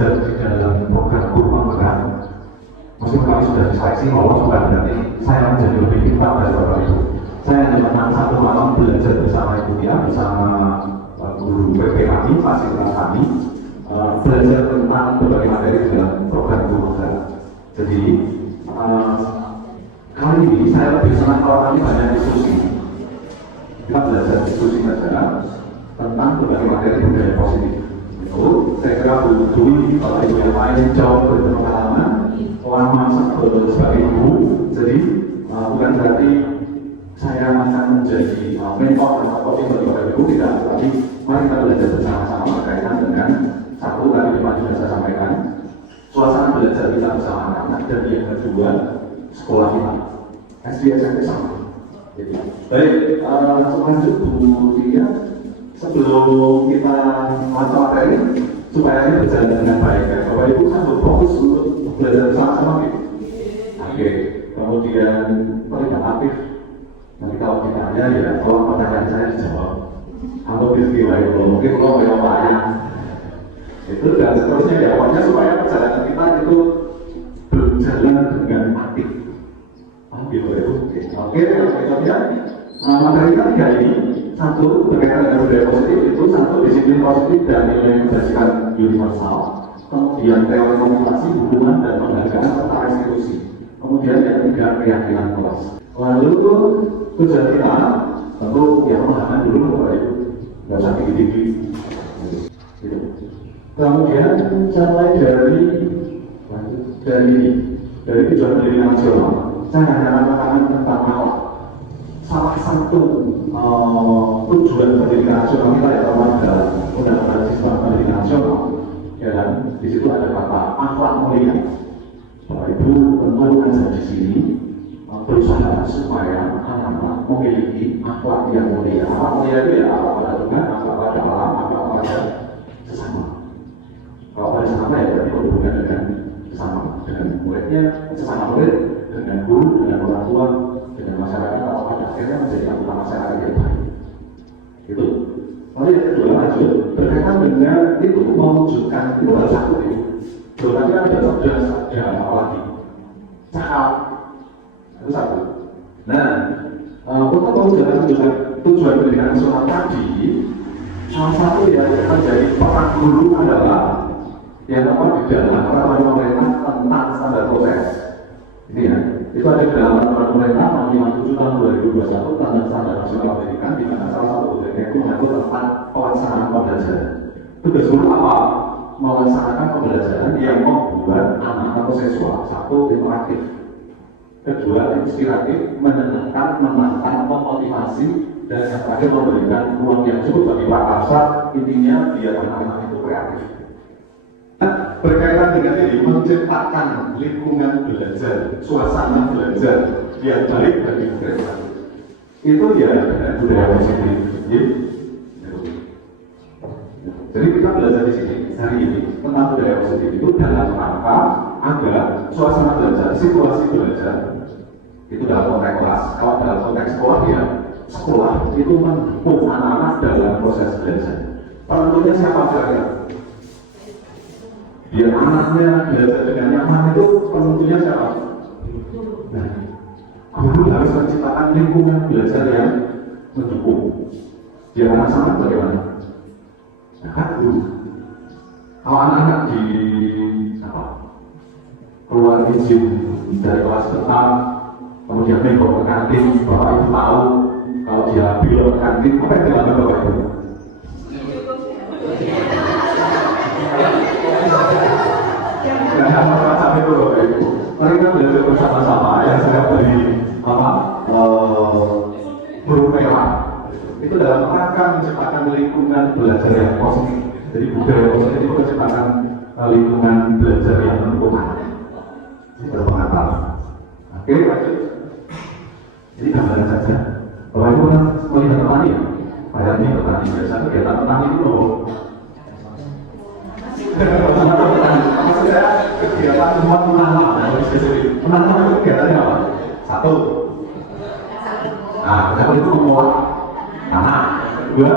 belajar di dalam program guru penggerak, meskipun kami sudah diseleksi lolos, bukan berarti saya menjadi lebih pintar dari Bapak Ibu. Saya hanya pernah satu malam belajar bersama Ibu Tia, bersama guru PP kami, fasilitas kami, belajar tentang berbagai materi dalam program guru penggerak. Jadi kali ini saya lebih senang kalau kami banyak diskusi. Kita belajar diskusi saja tentang berbagai materi budaya positif. Itu saya kira Bu Dwi, Bapak Ibu yang lain jauh berpengalaman, lama sebagai guru. Jadi bukan berarti saya akan menjadi mentor dan coach bagi Bapak Ibu, tidak. Tapi mari kita belajar bersama-sama berkaitan dengan satu tadi depan sudah saya sampaikan, suasana belajar kita bersama anak-anak, dan yang kedua sekolah kita SD SMP sama. Jadi, baik, langsung lanjut Bu Tia. Sebelum kita masuk materi, supaya ini berjalan dengan baik, ya. Bapak Ibu kan berfokus untuk belajar bersama-sama, gitu. Oke, kemudian terlibat aktif. Nanti kalau ditanya, ya, kalau pertanyaan saya dijawab. Kalau bismillah, mungkin kalau mau tanya, itu dan seterusnya, ya, pokoknya supaya perjalanan kita itu berjalan dengan aktif. Gitu ya, oke, kemudian materi kita 3 ini, satu berkaitan dengan budaya positif, itu satu disiplin positif dan nilai kebajikan universal, kemudian teori komunikasi, hubungan dan penghargaan serta restitusi, kemudian yang ketiga keyakinan kelas. Lalu tujuan kita tentu ya pemahaman dulu Bapak Ibu, nggak usah tinggi-tinggi. Kemudian saya mulai dari tujuan pendidikan nasional. Saya hanya mengatakan tentang akhlak. Salah satu tujuan pendidikan nasional kita ya teman dalam undang-undang sistem pendidikan nasional, ya kan? Di situ ada kata akhlak mulia. Bapak Ibu tentu ajar di sini berusaha supaya anak-anak memiliki akhlak yang mulia. Akhlak mulia itu ya akhlak pada Tuhan, akhlak pada alam, akhlak pada sesama. Kalau pada sesama ya berarti berhubungan dengan sesama, dengan muridnya, sesama murid, dengan guru, dengan orang tua, dengan masyarakat, atau pada akhirnya menjadi anggota masyarakat yang baik. Itu. Lalu yang kedua lanjut berkaitan dengan itu mewujudkan itu harus satu itu. Berarti kan ada cerdas, ada apa lagi? Cakap. Itu satu. Nah, untuk mewujudkan tujuan pendidikan nasional tadi, salah satu yang menjadi peran guru adalah yang terdapat di dalam peraturan pemerintah tentang standar proses. Ini ya, itu ada di dalam peraturan pemerintah nomor 57 tahun 2021 tentang standar nasional pendidikan, di mana salah satu tujuannya itu mengatur tentang pelaksanaan pembelajaran. Tugas guru apa? Melaksanakan pembelajaran yang membuat anak atau siswa satu interaktif, kedua inspiratif, menenangkan, menantang, memotivasi, dan yang terakhir memberikan ruang yang cukup bagi prakarsa. Intinya biar anak-anak itu kreatif. Nah, berkaitan dengan ini menciptakan lingkungan belajar, suasana belajar yang baik bagi mereka. Itu ya budaya positif. Jadi kita belajar di sini hari ini tentang budaya positif itu dalam rangka agar suasana belajar, situasi belajar itu dalam konteks kelas. Kalau dalam konteks sekolah ya sekolah itu mendukung anak-anak dalam proses belajar. Penentunya siapa kira-kira? Biar anaknya belajar dengan nyaman itu penentunya siapa? Nah, guru harus menciptakan lingkungan belajar yang mendukung. Biar anak sangat bagaimana? Nah, kan guru. Kalau anak-anak di keluar izin dari kelas petang, kemudian menggok ke kantin, Bapak Ibu tahu kalau dia belok ke kantin, apa yang dilakukan Bapak Ibu? Jangan macam itu Bapak Ibu. Mari kita belajar bersama-sama yang sedang beri guru merah. Itu dalam rangka menciptakan lingkungan belajar yang positif. Jadi budaya positif itu menciptakan lingkungan belajar yang mendukung berpengaruh. Oke, lanjut. Jadi gambaran saja. Bapak Ibu melihat petani ya? Kayaknya petani biasa kegiatan petani itu loh. Maksud saya kegiatan semua menanam, menanam itu kegiatannya apa? Satu. Nah, satu itu mengolah tanah. Kedua,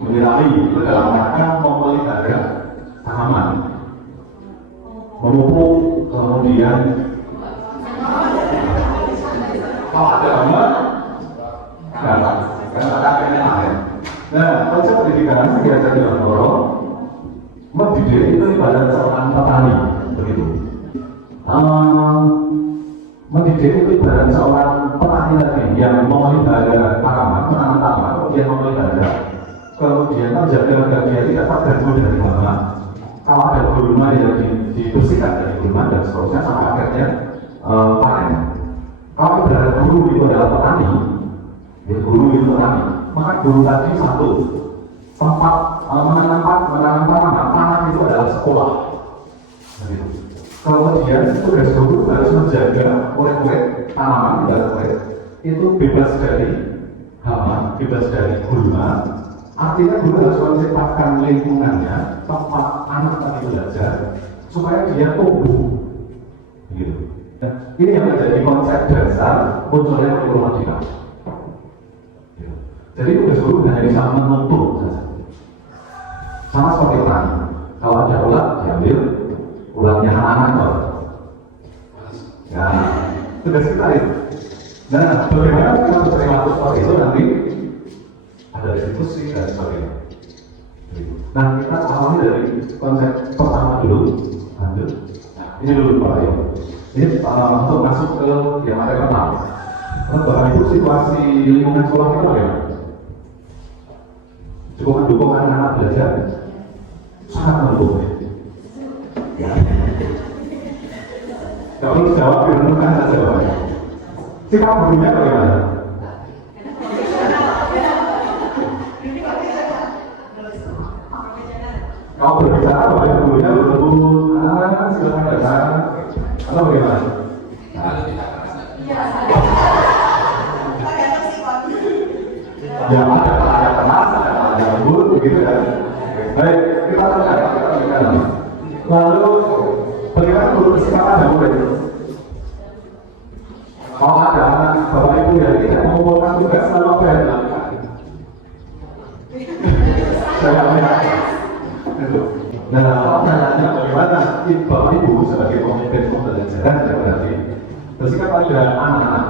menyirami itu dalam rangka memelihara tanaman. memupuk, kemudian kalau ada gambar, nah, konsep pendidikan kegiatan di Loro, mendidik itu ibarat seorang petani, begitu. Mendidik itu ibarat seorang petani tadi yang memelihara tanaman, menanam tanaman, kemudian memelihara, kemudian menjaga agar dia tidak terganggu dari hama. Kalau ada gulma yang dibersihkan dari gulma dan seterusnya sampai akhirnya panen. Kalau ibarat guru itu adalah petani, ya guru itu petani, maka guru tadi satu tempat menanam tanaman itu adalah sekolah. Kemudian tugas guru harus menjaga murid-murid tanaman dan murid itu bebas dari hama, bebas dari gulma. Artinya guru harus menciptakan lingkungannya, tempat anak tadi belajar supaya dia tumbuh. Gitu. Ini yang menjadi konsep dasar munculnya kurikulum merdeka. Jadi tugas guru hanya bisa menuntut saja. Sama seperti petani. Kalau ada ulat, diambil ulatnya anak-anak. Ya, tugas kita itu. Nah, bagaimana kita berterima seperti itu nanti ada diskusi dan sebagainya. Nah, kita awalnya dari konsep pertama dulu. Lanjut. Nah, ini dulu Pak Ayo. Ini untuk masuk ke yang ada kenal. Karena Bapak Ibu situasi lingkungan sekolah kita bagaimana? Cukup mendukung anak-anak belajar? Sangat mendukung. Ya. Kalau perlu jawab, direnungkan saja Bapak. Sikap gurunya bagaimana? Kalau berbicara, Bapak gurunya betul-betul silakan datang. Atau bagaimana? Ya ada kemas, ada lembut, begitu ya. Baik, kita terlihat. Lalu bagaimana guru bersikap pada murid? Kalau ada anak bapak ibu yang tidak mengumpulkan tugas, lalu apa yang dilakukan? Saya melihat. Nah, pertanyaannya bagaimana bapak ibu sebagai pemimpin pembelajaran dan berarti bersikap pada anak-anak?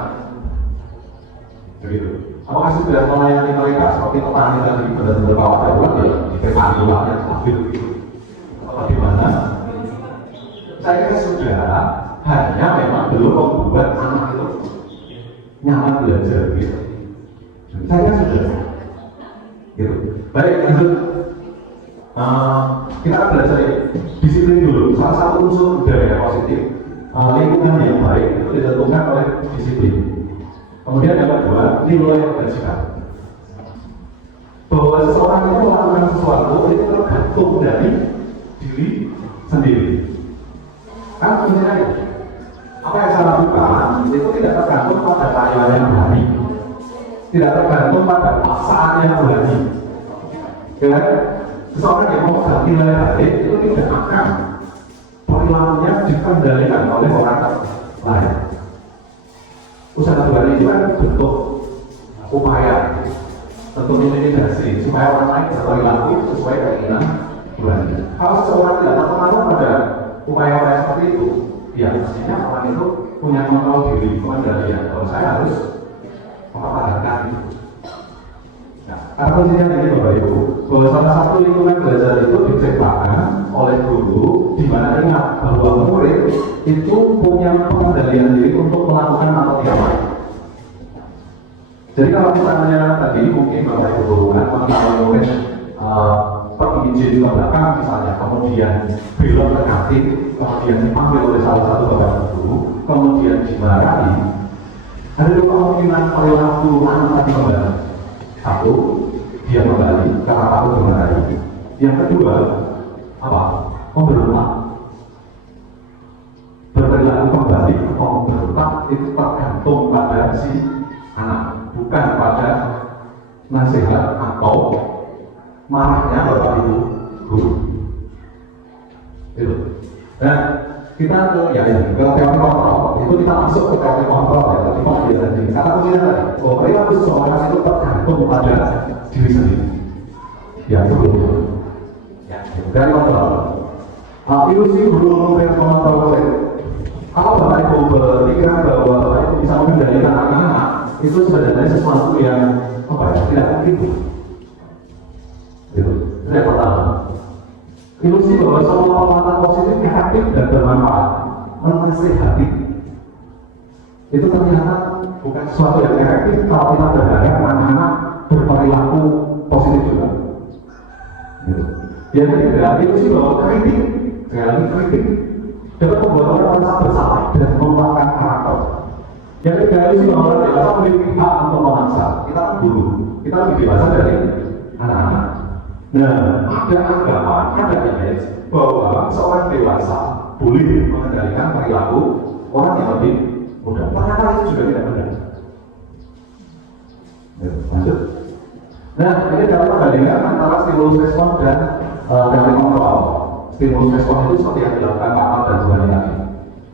Begitu. Apakah sudah melayani mereka seperti petani tadi benar-benar bawa ada uang ya di petani uangnya stabil gitu? Atau bagaimana? Saya kira sudah, hanya memang belum membuat anak itu nyaman belajar gitu. Saya kira sudah. Gitu. Baik, lanjut. Kita akan belajar disiplin dulu. Salah satu unsur budaya positif, lingkungan yang baik itu ditentukan oleh disiplin. Kemudian yang kedua, nilai kebajikan. Bahwa seseorang itu melakukan sesuatu itu tergantung dari diri sendiri. Kan sebenarnya itu. Apa yang saya lakukan itu tidak tergantung pada karyawan yang berani, tidak tergantung pada paksaan yang berani. Ya, seseorang yang mau nilai baik itu tidak akan perilakunya dikendalikan oleh orang lain. Usaha berani itu kan bentuk upaya untuk minimalisasi supaya orang lain berperilaku sesuai keinginan berani. Kalau seseorang tidak terpengaruh pada upaya-upaya seperti itu, ya mestinya orang itu punya kontrol diri, pengendalian. Kalau saya harus mempertahankan itu. Nah, kata kuncinya ini Bapak Ibu, bahwa salah satu lingkungan belajar itu diciptakan oleh guru, di mana ingat bahwa murid itu punya pengendalian diri untuk melakukan atau tidak. Jadi kalau misalnya tadi mungkin Bapak Ibu guru kan mengenal murid pergi izin ke belakang misalnya, kemudian belok ke kantin, kemudian dipanggil oleh salah satu Bapak Guru, kemudian dimarahi. Ada dua kemungkinan perilaku anak tadi kembali. Satu, dia kembali karena takut dimarahi. Yang kedua, apa? Memberontak. Berperilaku kembali atau memberontak itu tergantung pada si anak, bukan pada nasihat atau marahnya Bapak Ibu guru. Itu. Nah, kita ke teori kontrol. Itu kita masuk ke teori kontrol ya. Tadi pembiasan diri. Kata kuncinya tadi, bahwa perilaku seseorang itu tergantung pada diri sendiri. Ya, sebelumnya. Ya, teori kontrol. Ilusi belum pengetahuan. Kalau Bapak Ibu berpikiran bahwa Bapak Ibu bisa mengendalikan anak-anak, itu sebenarnya sesuatu yang tidak mungkin. Itu yang pertama. Ilusi bahwa semua penguatan positif efektif dan bermanfaat, menasihati. Itu ternyata bukan sesuatu yang efektif kalau kita berharap anak-anak berperilaku positif juga. Gitu. Yang ketiga, ilusi bahwa kritik, sekali lagi kritik, dapat membuat orang merasa bersalah dan melupakan karakter. Yang ketiga, ilusi bahwa orang dewasa memiliki hak untuk memaksa. Kita kan guru, kita lebih dewasa dari anak-anak. Nah, ada anggapan, ada image bahwa seorang dewasa boleh mengendalikan perilaku orang yang lebih muda. Ternyata itu juga tidak benar. Lanjut. Nah, ini dapat perbandingan antara stimulus respon dan dari kontrol. Stimulus respon itu seperti yang dilakukan Pak Ahmad dan Bu Ani tadi.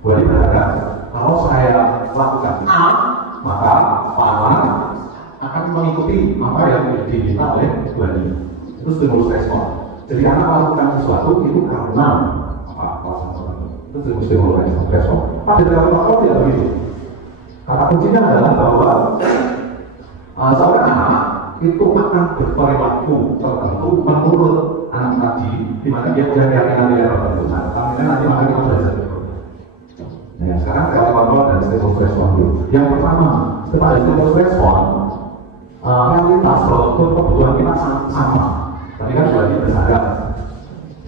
Bu Ani berharap kalau saya lakukan A, maka Pak Ahmad akan mengikuti apa yang diminta oleh Bu Ani. Itu stimulus respon. Jadi anak melakukan sesuatu itu karena apa? Itu stimulus respon. Pada dalam kontrol tidak begitu. Kata kuncinya adalah bahwa seorang anak itu akan berperilaku tertentu menurut anak tadi, di mana dia punya keyakinan nilai tertentu. Nah, nanti maka kita belajar. Nah, sekarang saya kontrol dan stimulus respon dulu. Yang pertama, kepada stimulus respon, realitas bahwa kebutuhan kita sama. Tadi kan sudah bersadar,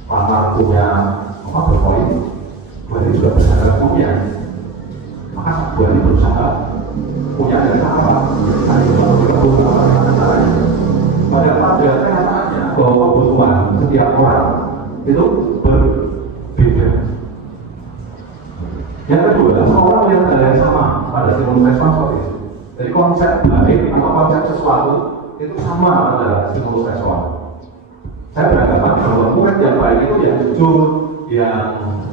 partner punya apa berpoin, berarti juga bersadar punya. Maka berarti berusaha punya dari apa? Padahal pada kenyataannya bahwa kebutuhan setiap orang itu berbeda. Yang kedua, semua orang melihat hal yang sama pada stimulus respon seperti itu. Jadi konsep baik atau konsep sesuatu itu sama pada stimulus respon. Saya beranggapan bahwa murid yang baik itu yang jujur, yang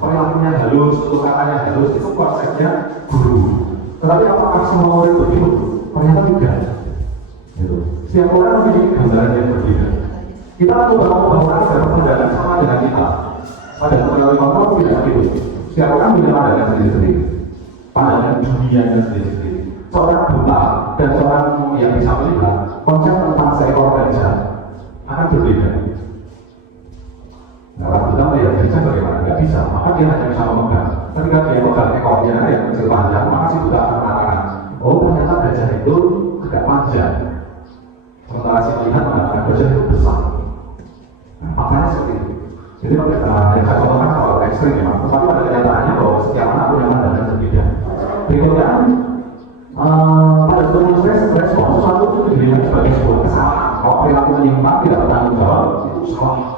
perilakunya halus, tutur katanya halus, itu konsepnya guru. Tetapi apakah semua murid begitu? Ternyata tidak. Gitu. Setiap orang memiliki gambaran yang berbeda. Kita perlu bahwa orang dapat pandangan sama dengan kita. Pada melalui kontrol tidak begitu. Setiap orang punya pandangan sendiri-sendiri, pandangan dunianya sendiri-sendiri. Seorang buta dan seorang yang bisa melihat konsep tentang seekor gajah akan berbeda. Nah, orang buta melihat gajah bagaimana? Tidak bisa. Maka dia hanya bisa memegang. Ketika dia memegang ekornya yang kecil panjang, maka si buta akan mengatakan, oh ternyata gajah itu agak panjang. Sementara si melihat mengatakan gajah itu besar. Nah, makanya seperti itu. Jadi yang saya contohkan kalau ekstrim ya, tetapi pada kenyataannya bahwa setiap anak punya pandangan berbeda. Berikutnya, pada stimulus respon, sesuatu itu dilihat sebagai sebuah kesalahan. Kalau perilaku menyimpang tidak bertanggung jawab, itu salah.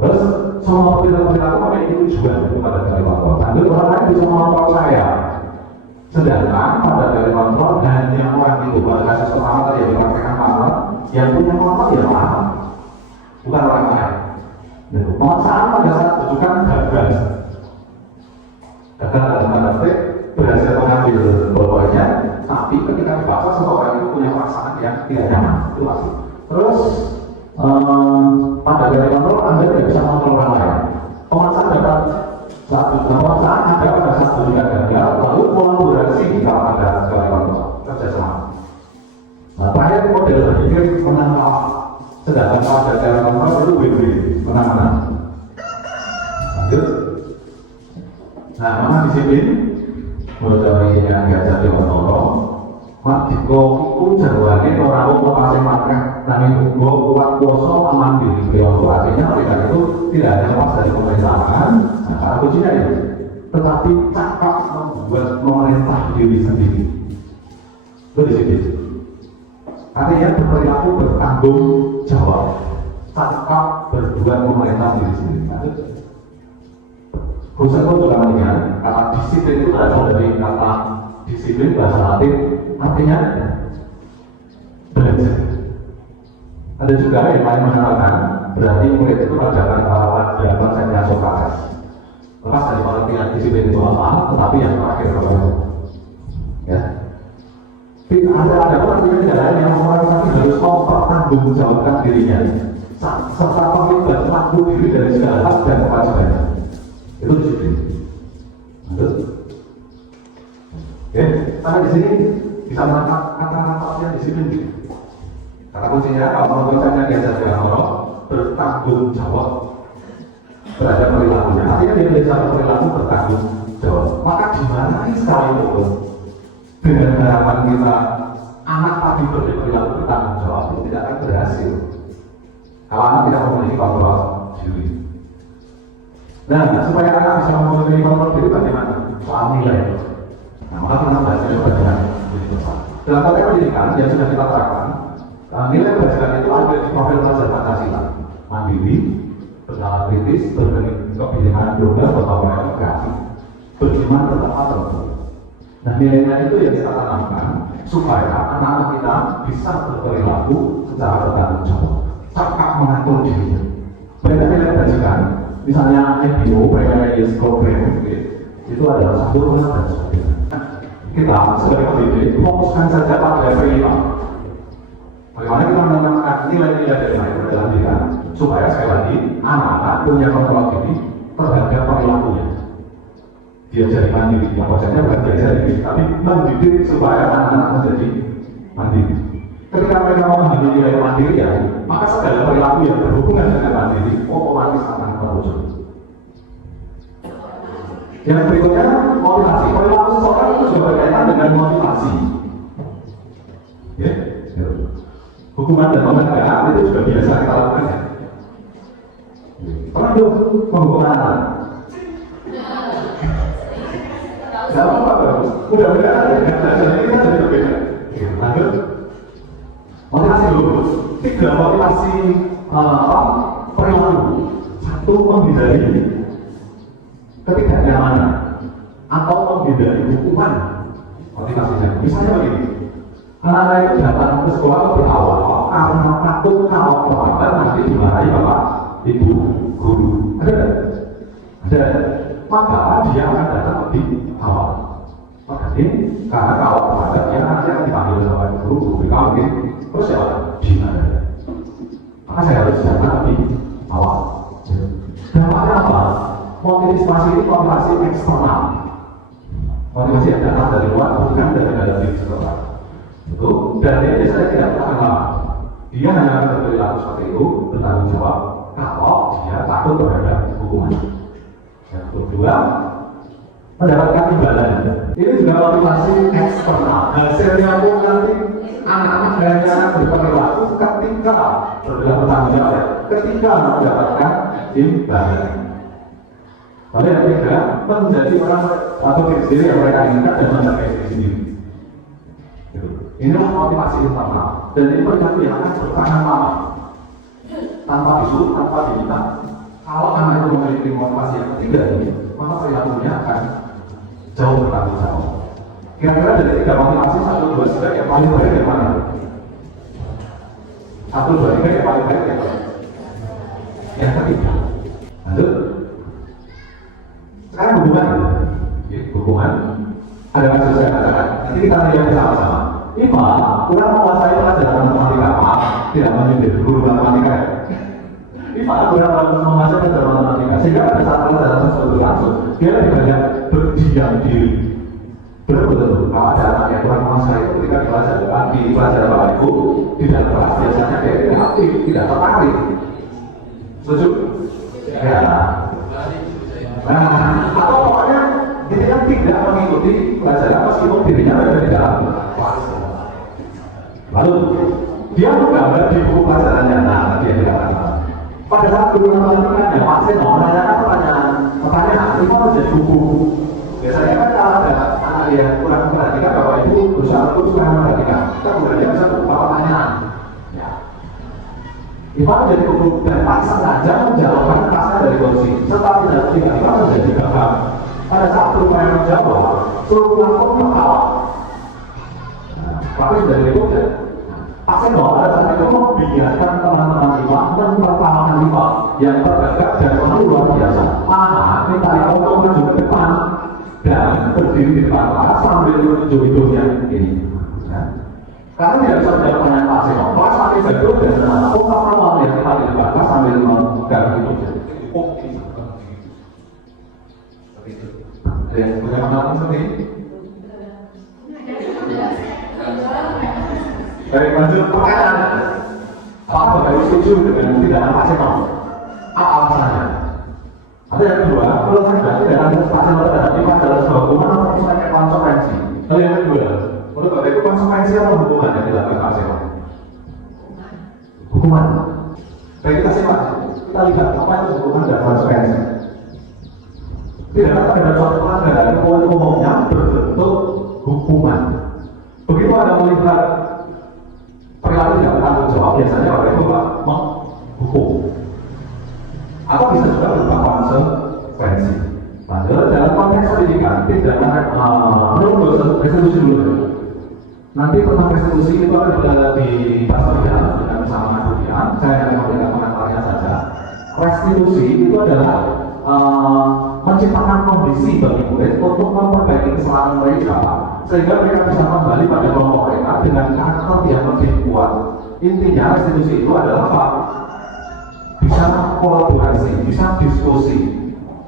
Terus semua perilaku memiliki tujuan kepada teori kontrol. Nanti orang lain bisa mengontrol saya. Sedangkan pada teori kontrol hanya orang itu pada kasus pertama tadi yang dipraktekkan Pak, yang punya kontrol ya Pak, bukan orang lain. Pemaksaan pada saat tujukan gagal. Gagal dalam tanda petik berhasil mengambil bobotnya, tapi ketika dipaksa seseorang itu punya perasaan yang tidak nyaman, itu pasti. Terus pada teori kontrol Anda tidak bisa mengontrol orang lain. Pemaksaan dapat saat pemaksaan ada pada saat tujukan gagal, lalu kolaborasi kalau ada teori kontrol kerjasama. Nah, terakhir model berpikir menang kalah. Sedangkan pada teori kontrol itu win-win, menang-menang. Lanjut. Nah, mana disiplin? Menurut teori yang gajah di kontrol, mak jika itu jarwane orang mau pasang makan nanging ugo kuat kuoso aman diri beliau. Artinya mereka itu tidak hanya lepas dari pemerintahan, nah karena kuncinya itu, tetapi cakap membuat memerintah diri sendiri. Itu disiplin. Artinya berperilaku bertanggung jawab, cakap berbuat memerintah diri sendiri. Lanjut. Husserl juga melihat kata disiplin itu berasal dari kata disiplin bahasa Latin, artinya belajar. Ada juga yang lain mengatakan berarti murid itu pada konsepnya Socrates. Lepas dari pengertian disiplin itu apa, tetapi yang terakhir adalah ya. Ada pun artinya tidak lain yang orang tadi harus mempertanggungjawabkan dirinya. serta terlibat mampu diri dari segala hak dan kewajibannya. Itu disiplin. Betul? Oke, sampai di sini bisa menangkap kata-katanya disiplin. Kata kuncinya kalau menurut diajar dengan Allah bertanggung jawab terhadap perilakunya. Artinya dia belajar perilaku bertanggung jawab. Maka gimana sekali itu dengan harapan kita anak tadi berperilaku bertanggung jawab itu tidak akan berhasil kalau anak tidak memiliki kontrol diri. Nah, supaya anak bisa memiliki kontrol diri bagaimana? Soal nilai. Nah, maka kita bahas juga dengan dalam konteks pendidikan yang sudah kita terapkan, nilai kebajikan itu ada di profil pelajar Pancasila: mandiri, bernalar kritis, berkebinekaan global, berpengalaman demokrasi, beriman terhadap tertentu. Nah, nilai-nilai itu yang kita tanamkan supaya anak-anak kita bisa berperilaku secara bertanggung jawab, cakap mengatur dirinya. Banyak nilai kebajikan, misalnya IPO, Priorities Program, itu adalah satu dan sebagainya. Kita sebagai pendidik fokuskan saja pada perilaku. Bagaimana kita menanamkan nilai-nilai dari mereka dalam diri supaya sekali lagi anak-anak punya kontrol diri terhadap perilakunya. Diajari mandiri, yang wajahnya bukan diajari, tapi mendidik supaya anak-anak menjadi mandiri. Ketika mereka memahami nilai kemandirian, maka segala perilaku yang berhubungan dengan mandiri otomatis akan terwujud. Yang berikutnya, motivasi. Perilaku seseorang itu juga berkaitan dengan motivasi. Ya, hukuman dan penghargaan itu juga biasa kita lakukan. Pernah dong menghukum anak? Tidak apa-apa, mudah-mudahan ini kan jadi berbeda. Lanjut. Motivasi dulu. 3 motivasi perilaku. 1, menghindari ketidaknyamanan atau menghindari hukuman. Motivasinya misalnya begini, anak-anak itu datang ke sekolah lebih awal karena takut kalau terlambat nanti dimarahi bapak, ibu, guru. Ada nggak? Ada. Maka dia akan datang lebih awal. Berarti karena kalau terlambat dia nanti akan dipanggil sama guru dipanggil, terus ya dimarahi. Maka saya harus datang lebih awal. Dampaknya apa? Motivasi ini motivasi eksternal. Motivasi yang datang dari luar bukan dari dalam diri seseorang. Itu dan dia biasanya tidak akan lama. Dia hanya akan berperilaku seperti itu bertanggung jawab kalau dia takut terhadap hukuman. Yang kedua, mendapatkan imbalan. Ini juga motivasi eksternal. Hasilnya pun nanti anak-anak hanya berperilaku ketika bertanggung jawab, ketika mendapatkan imbalan. Lalu yang ketiga, menjadi orang atau diri sendiri yang mereka inginkan dan mencapai diri sendiri. Inilah motivasi internal, dan ini perilaku yang akan bertahan lama, tanpa disuruh, tanpa diminta. Kalau anak itu memiliki motivasi yang ketiga ini, maka perilakunya akan jauh bertanggung jawab. Kira-kira dari 3 motivasi 1, 2, 3 yang paling baik yang mana? 1, 2, 3 yang paling baik yang mana? Yang ketiga. Lanjut. Sekarang hubungan ada kasus saya katakan. Nanti kita lihat bersama-sama. Iva kurang menguasai pelajaran matematika, tidak menyindir guru matematika. Iva kurang menguasai pelajaran matematika, sehingga pada saat pelajaran tersebut berlangsung, dia lebih banyak berdiam diri. Betul-betul. Kalau ada anak yang kurang menguasai itu ketika di pelajaran Bapak Ibu tidak kelas, biasanya dia tidak aktif, tidak tertarik. Setuju? Ya. Nah, atau pokoknya dia tidak mengikuti pelajaran meskipun dirinya berada di dalam kelas. Lalu dia menggambar di buku pelajarannya. Nah, dia tidak akan. Pada saat guru matematikanya Pak Seno menanyakan pertanyaan, itu menjadi buku. Biasanya kan kalau ada anak yang kurang memperhatikan, Bapak Ibu berusaha untuk kurang memperhatikan, kita kemudian bisa buka pertanyaan. Ivan menjadi buku dan Pak sengaja menjawabkan tasnya dari kursi, tetapi tiba-tiba menjadi gagal. Pada saat berupaya menjawab, seluruh kelompok tertawa. Tapi sudah dilakukan. Pak Seno pada saat itu membiarkan teman-teman Ivan menertawakan Ivan yang tergagap dan penuh luar biasa. Mana minta Ivan untuk maju ke depan dan berdiri di depan kelas sambil menunjuk hidungnya ini. Karena tidak bisa menjawab pertanyaan Pak Seno. Kelas sambil gaduh dan awal yang kita di depan kelas sambil menggaduh itu. Yang punya pengalaman seperti ini? Baik, lanjut pertanyaan. Apakah Bapak setuju dengan tindakan Pak Seno? Apa alasannya? Atau yang kedua, kalau saya tindakan Pak Seno terhadap Ivan adalah sebuah hukuman atau misalnya konsekuensi? Lalu yang kedua, menurut Bapak itu konsekuensi atau hukuman yang dilakukan Pak Seno? Hukuman. Baik, kita simak. Kita lihat apa itu hukuman dan konsekuensi. Tindakan terhadap suatu pelanggaran umumnya berbentuk hukuman. Begitu Anda melihat perilaku tidak bertanggung jawab, biasanya orang itu menghukum. Atau bisa juga berupa konsekuensi. Padahal dalam konteks pendidikan tidak menurut restitusi dulu. Nanti tentang restitusi itu akan dibahas dengan bersama kemudian. Saya akan memberikan pengantarnya saja. Restitusi itu adalah menciptakan kondisi bagi murid untuk memperbaiki kesalahan mereka sehingga mereka bisa kembali pada kelompok mereka dengan karakter yang lebih kuat. Intinya restitusi itu adalah apa? Bisa kolaborasi, bisa diskusi.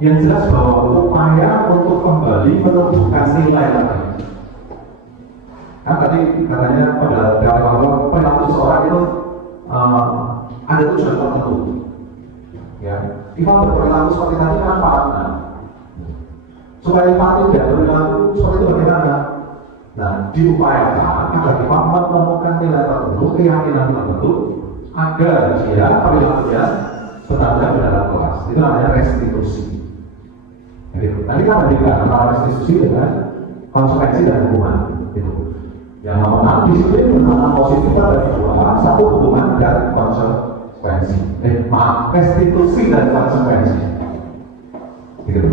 Yang jelas bahwa upaya untuk kembali menumbuhkan nilai lagi. Kan tadi katanya pada teori bahwa perilaku seseorang itu ada tujuan tertentu. Ya, Ivan berperilaku seperti tadi kan Pak. Supaya Ivan tidak berperilaku seperti itu bagaimana? Nah, diupayakan agar Ivan menemukan nilai tertentu, keyakinan tertentu, agar dia perilakunya benar-benar dalam kelas. Itu namanya restitusi. Gitu. Tadi kan ada antara restitusi dengan konsekuensi dan hukuman. Gitu. Yang namanya disiplin dengan positif ada dua, satu hukuman dan konsekuensi. Restitusi dan konsekuensi. Gitu.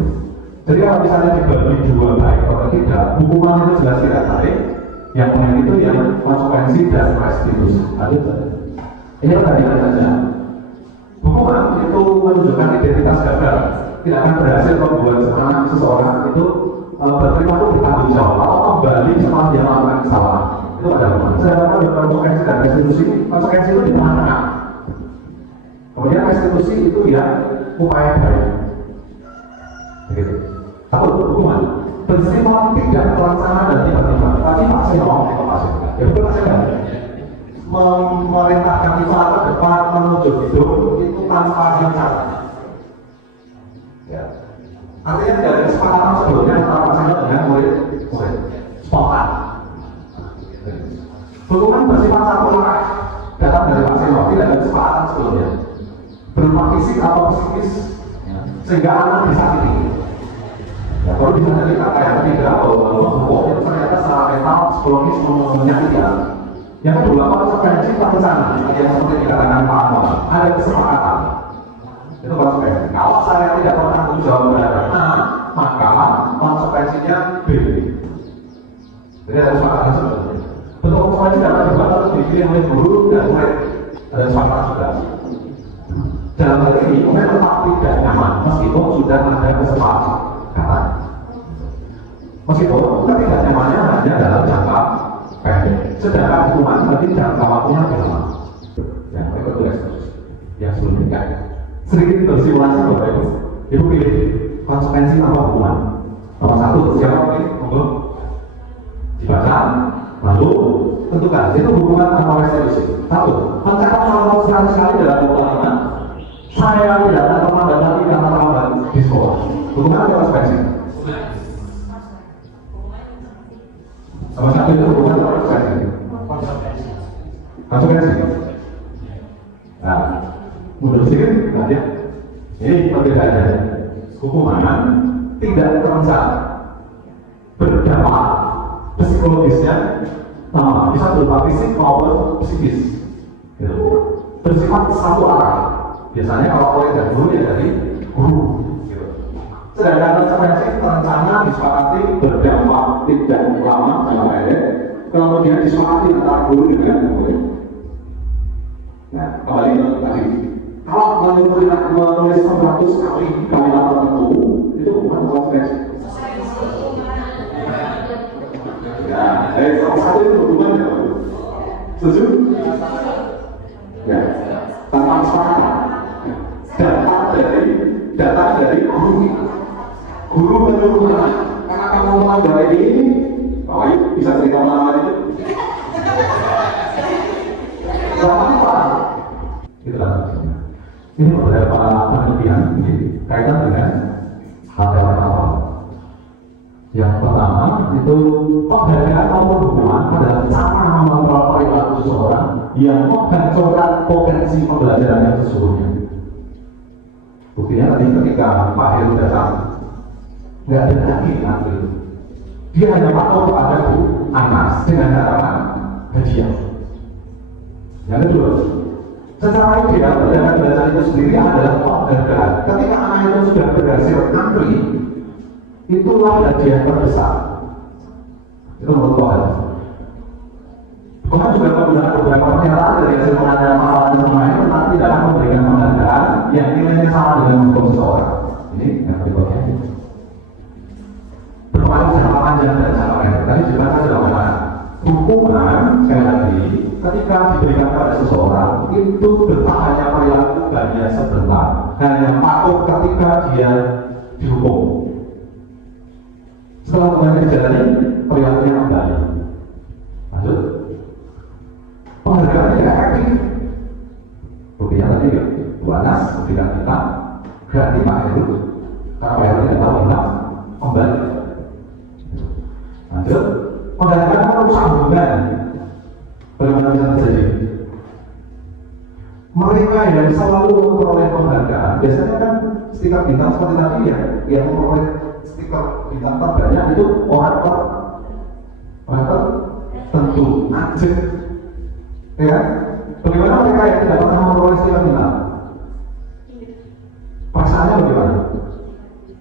Jadi kalau misalnya dibagi dua baik atau tidak, hukuman itu jelas tidak baik. Yang lain itu yang konsekuensi dan restitusi. Lanjut saja. Ini pertanyaan saja. Hukuman itu menunjukkan identitas gagal. Tidak akan berhasil membuat seseorang itu berperilaku bertanggung jawab atau kembali setelah dia melakukan kesalahan. Itu ada hukuman. Sedangkan konsekuensi dan restitusi, konsekuensi itu di tengah-tengah. Kemudian restitusi itu ya upaya baik. Begitu. Satu hukuman bersifat tidak terlaksana dan tiba-tiba. Tadi Pak Seno, ya betul Pak Seno, memerintahkan kita ke depan menuju hidup itu tanpa rencana. Ya. Artinya tidak ada kesepakatan sebelumnya antara Pak Seno dengan murid. Spontan. Hukuman bersifat satu arah datang dari Pak Seno, tidak ada kesepakatan sebelumnya. Berupa fisik atau psikis, sehingga anak disakiti. Ya, kalau bisa jadi kata yang ketiga, bahwa itu ternyata secara mental, psikologis menyakiti. Yang kedua, konsekuensi rencana, yang seperti dikatakan Pak Ahmad, ada kesepakatan. Itu konsekuensi. Kalau saya tidak bertanggung jawab terhadap A, maka konsekuensinya B. Jadi ada kesepakatan sebetulnya. Bentuk konsekuensi dapat dibuat atau dipilih oleh guru dan murid. Ada kesepakatan juga. Dalam hal ini, murid tetap tidak nyaman meskipun sudah ada kesepakatan. Meskipun ketidaknyamannya hanya dalam jangka pendek, sedangkan hukuman berarti jangka waktunya lebih lama. Ya, itu restitusi yang sebelumnya. Sedikit bersimulasi Bapak Ibu. Ibu pilih konsekuensi apa hukuman. Nomor satu, siapa pilih? Monggo dibaca, lalu tentukan itu hukuman atau restitusi. Satu, mencatat salah 100 kali dalam pengalaman. Saya tidak akan terlambat lagi karena terlambat di sekolah. Hukuman atau konsekuensi? Sama satu itu hukuman atau konsekuensi? Konsekuensi. Nah, mundur sedikit, nanti ini perbedaannya. Hukuman tidak terencana, berdampak psikologisnya sama, bisa berupa fisik maupun psikis. Bersifat satu arah. Biasanya kalau oleh dari guru ya dari guru. Sedangkan konsekuensi terencana disepakati berdampak tidak lama jangka pendek, kemudian disepakati antara guru dengan murid. Nah, kembali ke tadi. Kalau menulis 100 kali kalimat tertentu, itu bukan konsekuensi. Ya, dari salah satu itu berhubungan dengan Setuju? Ya, tanpa kesepakatan. Data dari guru menyuruh karena kamu melanggar ini, oh ayo bisa cerita lama itu. Gak apa-apa. Itulah. Ini beberapa penelitian kaitan dengan hal yang pertama. Yang pertama itu penghargaan maupun hukuman adalah cara mengontrol perilaku seseorang yang menghancurkan potensi pembelajaran yang sesungguhnya. Buktinya tadi ketika Pak Heru datang, nggak ada lagi nanti. Dia hanya patuh kepada Bu Anas dengan harapan hadiah. Yang kedua, secara ideal dengan belajar itu sendiri adalah penghargaan. Ketika anak itu sudah berhasil antri, itulah hadiah terbesar. Itu menurut Tuhan. Tuhan juga menggunakan beberapa pernyataan dari hasil pengadaan pahlawan semuanya, tetapi tidak akan memberikan penghargaan yang nilainya sama dengan hukum seseorang. Ini yang berikutnya. Berpengaruh jangka panjang dan jangka pendek. Tadi juga saya sudah mengatakan, hukuman sekali lagi ketika diberikan pada seseorang itu bertahannya perilaku hanya sebentar, hanya patuh ketika dia dihukum. Setelah kembali terjadi, perilakunya kembali. Lanjut. Penghargaan tidak efektif. Buktinya tadi ya, Bu Anas memberikan kita ganti Pak Heru karena Pak Heru tidak tahu hilang kembali. Lanjut. Penghargaan merusak hubungan. Bagaimana bisa terjadi? Mereka yang selalu memperoleh penghargaan biasanya kan stiker bintang seperti tadi ya, yang memperoleh stiker bintang terbanyak itu orang tertentu, aceh. Ya, bagaimana mereka yang tidak pernah memperoleh stiker bintang? Perasaannya bagaimana?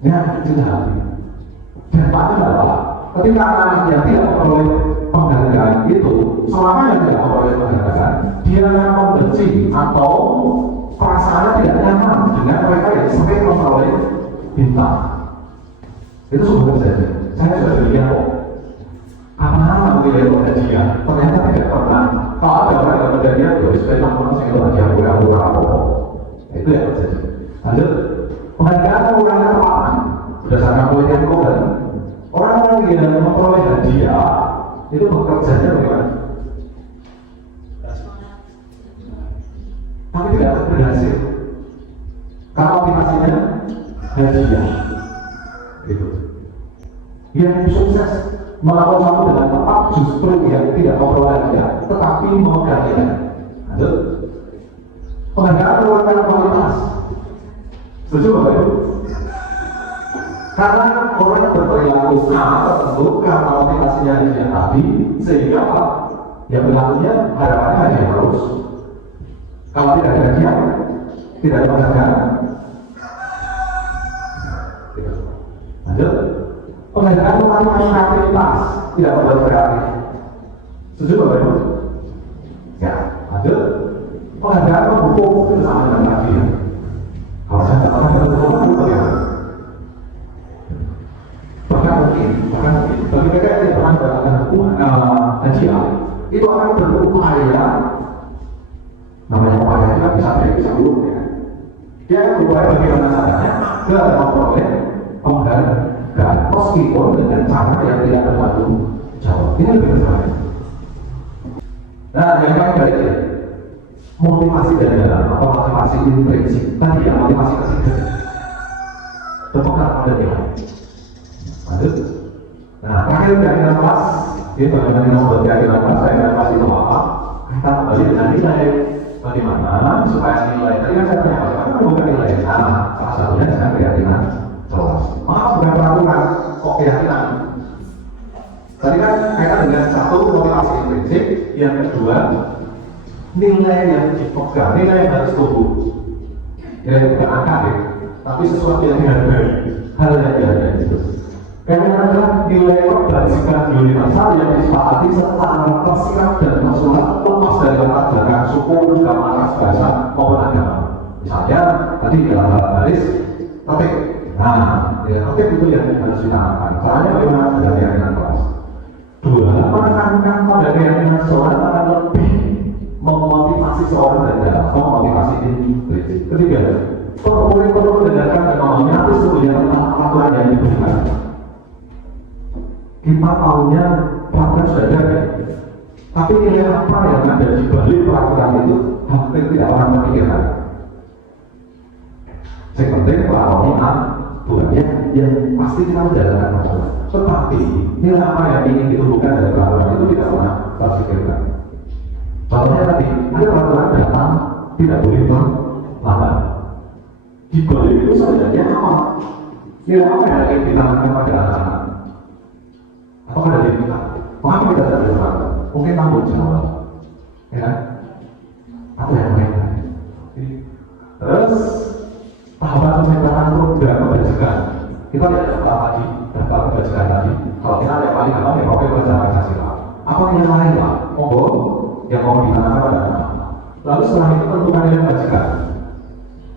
Ya, kecil hati. Dampaknya adalah ketika anak-anak yang tidak memperoleh penghargaan itu, selama yang tidak memperoleh penghargaan, dia akan membenci atau perasaannya tidak nyaman dengan mereka yang sering memperoleh bintang. Itu sungguh terjadi. Saya sudah demikian kok. Apa-apa menilai hadiah, ternyata tidak pernah. Kalau ada orang yang dapat hadiah, ya supaya teman-teman saya itu hadiah kurang-kurang apa-apa. Itu yang terjadi. Lanjut, penghargaan mengurangi kepalahan berdasarkan penelitian Kogan. Orang-orang yang memperoleh hadiah itu bekerjanya bagaimana? Tapi tidak berhasil. Karena motivasinya hadiah. Gitu. Yang sukses melakukan sesuatu dengan tepat justru yang tidak memperoleh hadiah, tetapi memegangnya. Lanjut. Penghargaan menurunkan kualitas. Setuju Bapak Ibu? Karena orang yang berperilaku tertentu karena motivasinya hadiah tadi, sehingga apa? Ya perilakunya harapannya hadiah terus. Kalau tidak ada hadiah, tidak ada penghargaan. Lanjut. Penghargaan melalui kreativitas, tidak membuat kreatif. Setuju Bapak Ibu? Ya, lanjut. Penghargaan menghukum itu sama dengan tadi. Kalau saya katakan ada hukum bagaimana? Bahkan mungkin bagi mereka yang tidak pernah mendapatkan hukuman hadiah, itu akan berupaya. Namanya upaya itu kan bisa baik bisa buruk ya. Dia akan berupaya bagaimana caranya agar memperoleh penghargaan meskipun dengan cara yang tidak bertanggung jawab. Ini lebih berbahaya. Nah, yang paling baik ya, motivasi dari dalam atau motivasi intrinsik tadi ya, motivasi ketiga berpegang pada nilai. Lanjut. Nah, terakhir dari nafas, ini bagaimana membuat dari nafas, dari nafas itu apa? Kita kembali dengan nilai. Bagaimana supaya nilai tadi kan saya tanya bagaimana bukan nilai? Nah, salah satunya dengan keyakinan jelas. Maka bukan peraturan, kok keyakinan? Tadi kan kaitan dengan satu motivasi intrinsik, yang kedua nilai yang dipegang, nilai yang harus tumbuh. Nilai bukan angka ya, tapi sesuatu yang dihargai, hal yang dihargai itu. Karena adalah nilai kebajikan universal yang disepakati secara tersirat dan tersurat lepas dari latar belakang suku, agama, ras, bahasa maupun agama. Misalnya tadi dalam garis topik. Nah, ya, topik itu yang harus ditanamkan. Caranya bagaimana? Dengan keyakinan kelas. Dua, menekankan pada keyakinan seseorang akan lebih memotivasi seorang dan atau memotivasi Inggris. Ketiga, murid perlu mendengarkan dan memahami sesungguhnya tentang aturan yang diberikan. Kita tahunya peraturan sudah ada, tapi nilai apa yang ada di balik peraturan itu hampir tidak pernah terpikirkan. Yang penting lawannya aturannya yang pasti kita menjalankan peraturan. Tetapi nilai apa yang ingin ditumbuhkan dari peraturan itu tidak pernah terpikirkan. Contohnya tadi, ada peraturan datang tidak boleh terlambat. Di balik itu sebenarnya apa? Nilai apa yang ingin ditanamkan pada anak-anak? Apakah dari kita? Mengapa kita tidak boleh terlambat? Mungkin tanggung jawab, ya kan? Atau yang lain-lain. Terus tahapan penciptaan program kebajikan. Kita lihat daftar kebajikan tadi. Kalau kita lihat paling gampang ya pokoknya baca Pancasila. Apa yang lain Pak? Monggo yang mau ditanamkan pada anak-anak. Lalu setelah itu tentukan nilai kebajikan.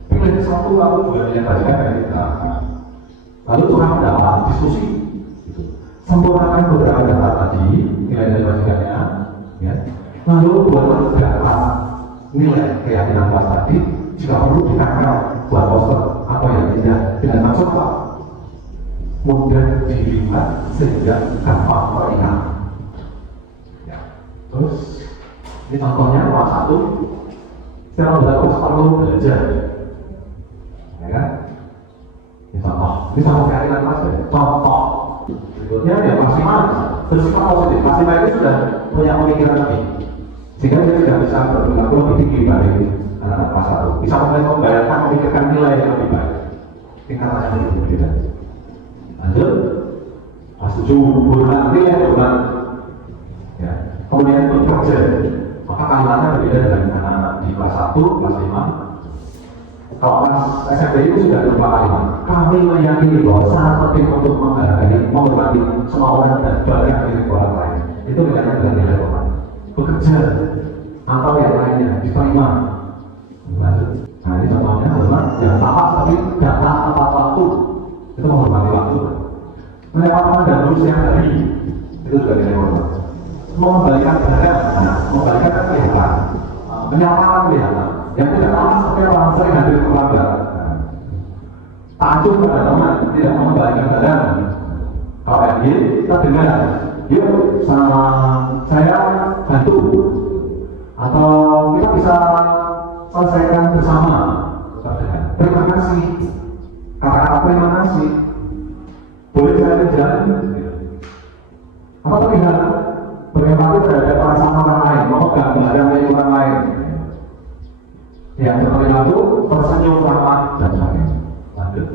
Pilih satu atau dua nilai kebajikan yang kita. Lalu tukar pendapat, diskusi. Sempurnakan beberapa data tadi, nilai-nilai kebajikannya, ya. Lalu buat data nilai keyakinan kelas tadi, jika perlu ditangkal buat poster apa yang tidak dengan maksud apa? Mudah dilihat sehingga gampang teringat. Ya. Terus ini contohnya nomor 1, secara harus perlu belajar, ya kan? Ini contoh keyakinan kelas ya. Contoh. Berikutnya yang maksimal bersifat positif. Maksimal itu sudah punya pemikiran lebih, sehingga dia tidak bisa berperilaku lebih tinggi dari anak-anak kelas 1. Bisa membayangkan memikirkan nilai yang lebih baik. Tingkatannya lebih berbeda. Lanjut, kelas 7 bulan nilai bulan. Ya. Kemudian bekerja, maka kalimatnya berbeda dengan anak-anak di kelas 1, kelas 5. Kalau kelas SMP itu sudah berupa kalimat. Kami meyakini bahwa sangat penting untuk menghargai, menghormati semua orang dan bahkan milik orang lain. Itu berkaitan dengan nilai orang. Bekerja atau yang lainnya diterima. Lanjut. Nah ini contohnya hormat yang tamat tapi datang tepat waktu. Itu menghormati waktu. Menyapa dan lulus yang hari. Itu juga nilai hormat. Mengembalikan barang, mengembalikan kelihatan. Menyapa kelihatan. Yang tidak tamat seperti orang sering hadir terlambat. Takjub pada teman, tidak mengembalikan barang. Kalau ini kita dengar, yuk sama saya bantu, atau kita bisa selesaikan bersama. Terima kasih. Kata-kata terima kasih. Boleh saya kerja? Apa terlihat? Bagaimana terhadap perasaan orang lain, memegang barang milik orang lain. Yang terlihat itu tersenyum ramah dan baik. Lanjut.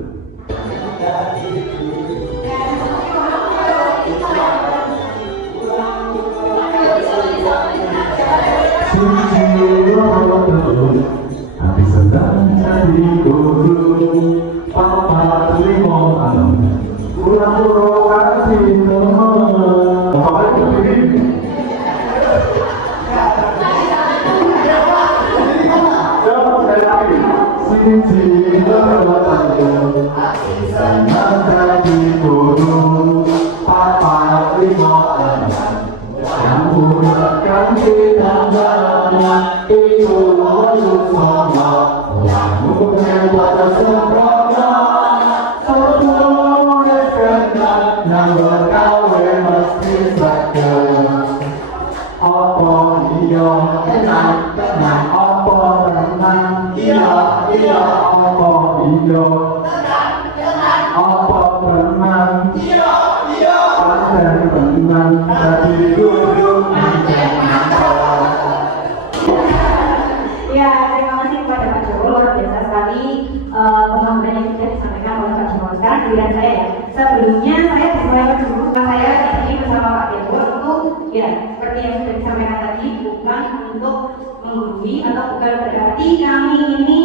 Hati sedang jadi guru, papa terima alam, pulang kasih teman. Apa itu? Cinta berlalu, sana jadi guru, papa terima alam, yang bukan kita banyak itu lalu sama, yang bukan pada sempurna, sebelum dikenal, yang berkawin mesti sakit. Apa iya tenang, apa tenang, iya apa iya, apa tenang, iya tenang, tapi duduk ya, terima kasih kepada Pak Joko, luar biasa sekali pemahaman yang sudah disampaikan oleh Pak Joko. Sekarang giliran saya ya. Sebelumnya saya disampaikan dulu, saya di sini bersama Pak Joko untuk ya seperti yang sudah disampaikan tadi, bukan untuk menggurui atau bukan berarti kami ini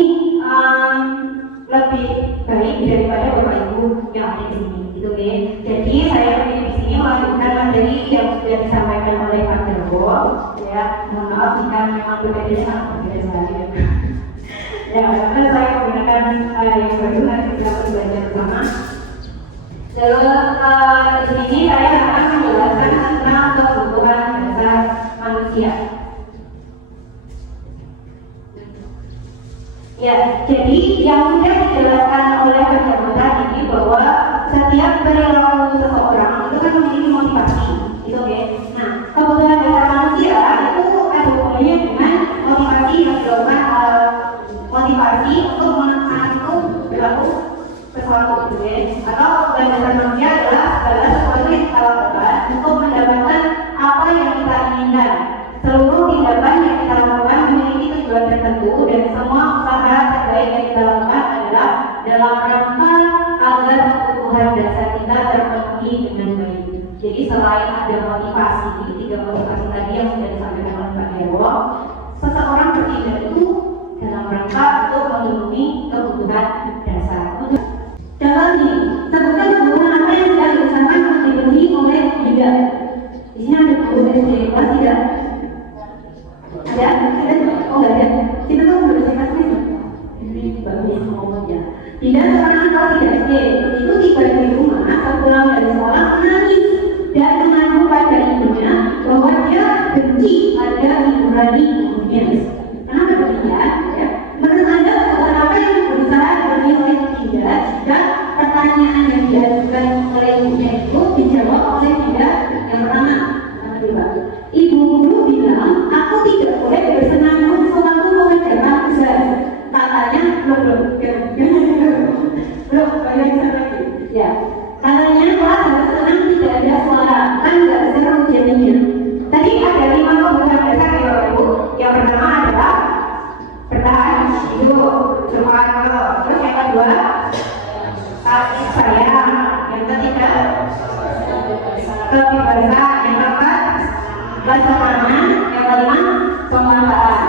lebih baik daripada Bapak Ibu yang ada di sini, gitu ya. Jadi saya di sini melanjutkan materi yang sudah disampaikan oleh Pak Joko. Ya, mohon maaf jika memang berbeda sangat berbeda sekali. Ya, karena saya menggunakan yang baru nanti kita belajar bersama. Terus di sini saya akan menjelaskan tentang kebutuhan dasar manusia. Ya, jadi yang sudah dijelaskan oleh penjabat tadi bahwa setiap perilaku seseorang itu kan memiliki motivasi, gitu ya. Nah, kebutuhan dasar manusia itu ada hubungannya dengan motivasi yang dilakukan motivasi untuk menekan itu berlaku sesuatu, gitu ya. Atau kebutuhan dasar manusia adalah segala sesuatu yang kita lakukan untuk mendapatkan apa yang kita inginkan. Seluruh tindakan yang kita lakukan memiliki tujuan tertentu dan semua usaha terbaik yang kita lakukan adalah dalam rangka agar kebutuhan dasar kita terpenuhi dengan baik. Jadi selain ada motivasi, tiga motivasi tadi yang sudah disampaikan oleh Pak Dewo, seseorang bertindak itu dalam rangka untuk memenuhi kebutuhan dasar. Contoh ini, sebutkan kebutuhan apa yang sudah diusahakan untuk dipenuhi oleh Yuda. Di sini ada kebutuhan SD, kelas 3. Ada? Oh nggak ada. Kita tuh udah bisa kasih. Ini bagus ngomongnya. Tidak seorang kelas 3 SD itu tiba di rumah atau pulang dari sekolah menangis dan mengaku pada ibunya bahwa dia benci pada ibu Rani ibunya. Kenapa demikian? Ya. Menurut Anda kebutuhan apa yang berusaha dipenuhi oleh Dinda jika pertanyaan yang diajukan oleh ibunya itu dijawab oleh Dinda yang pertama? Ibu guru bilang, aku tidak boleh bersenang-senang sewaktu mengerjakan tugas. Katanya, belum, bayangin lagi. Ya, katanya kelas harus tenang, tidak ada suara, kan nggak seru jadinya. Tadi ada 5 kebutuhan dasar ya Bapak Ibu. Yang pertama adalah bertahan hidup, survival. Terus yang kedua, kasih sayang. Yang ketiga, kebebasan. Yang keempat, bersemangat. Yang kelima, pemanfaatan.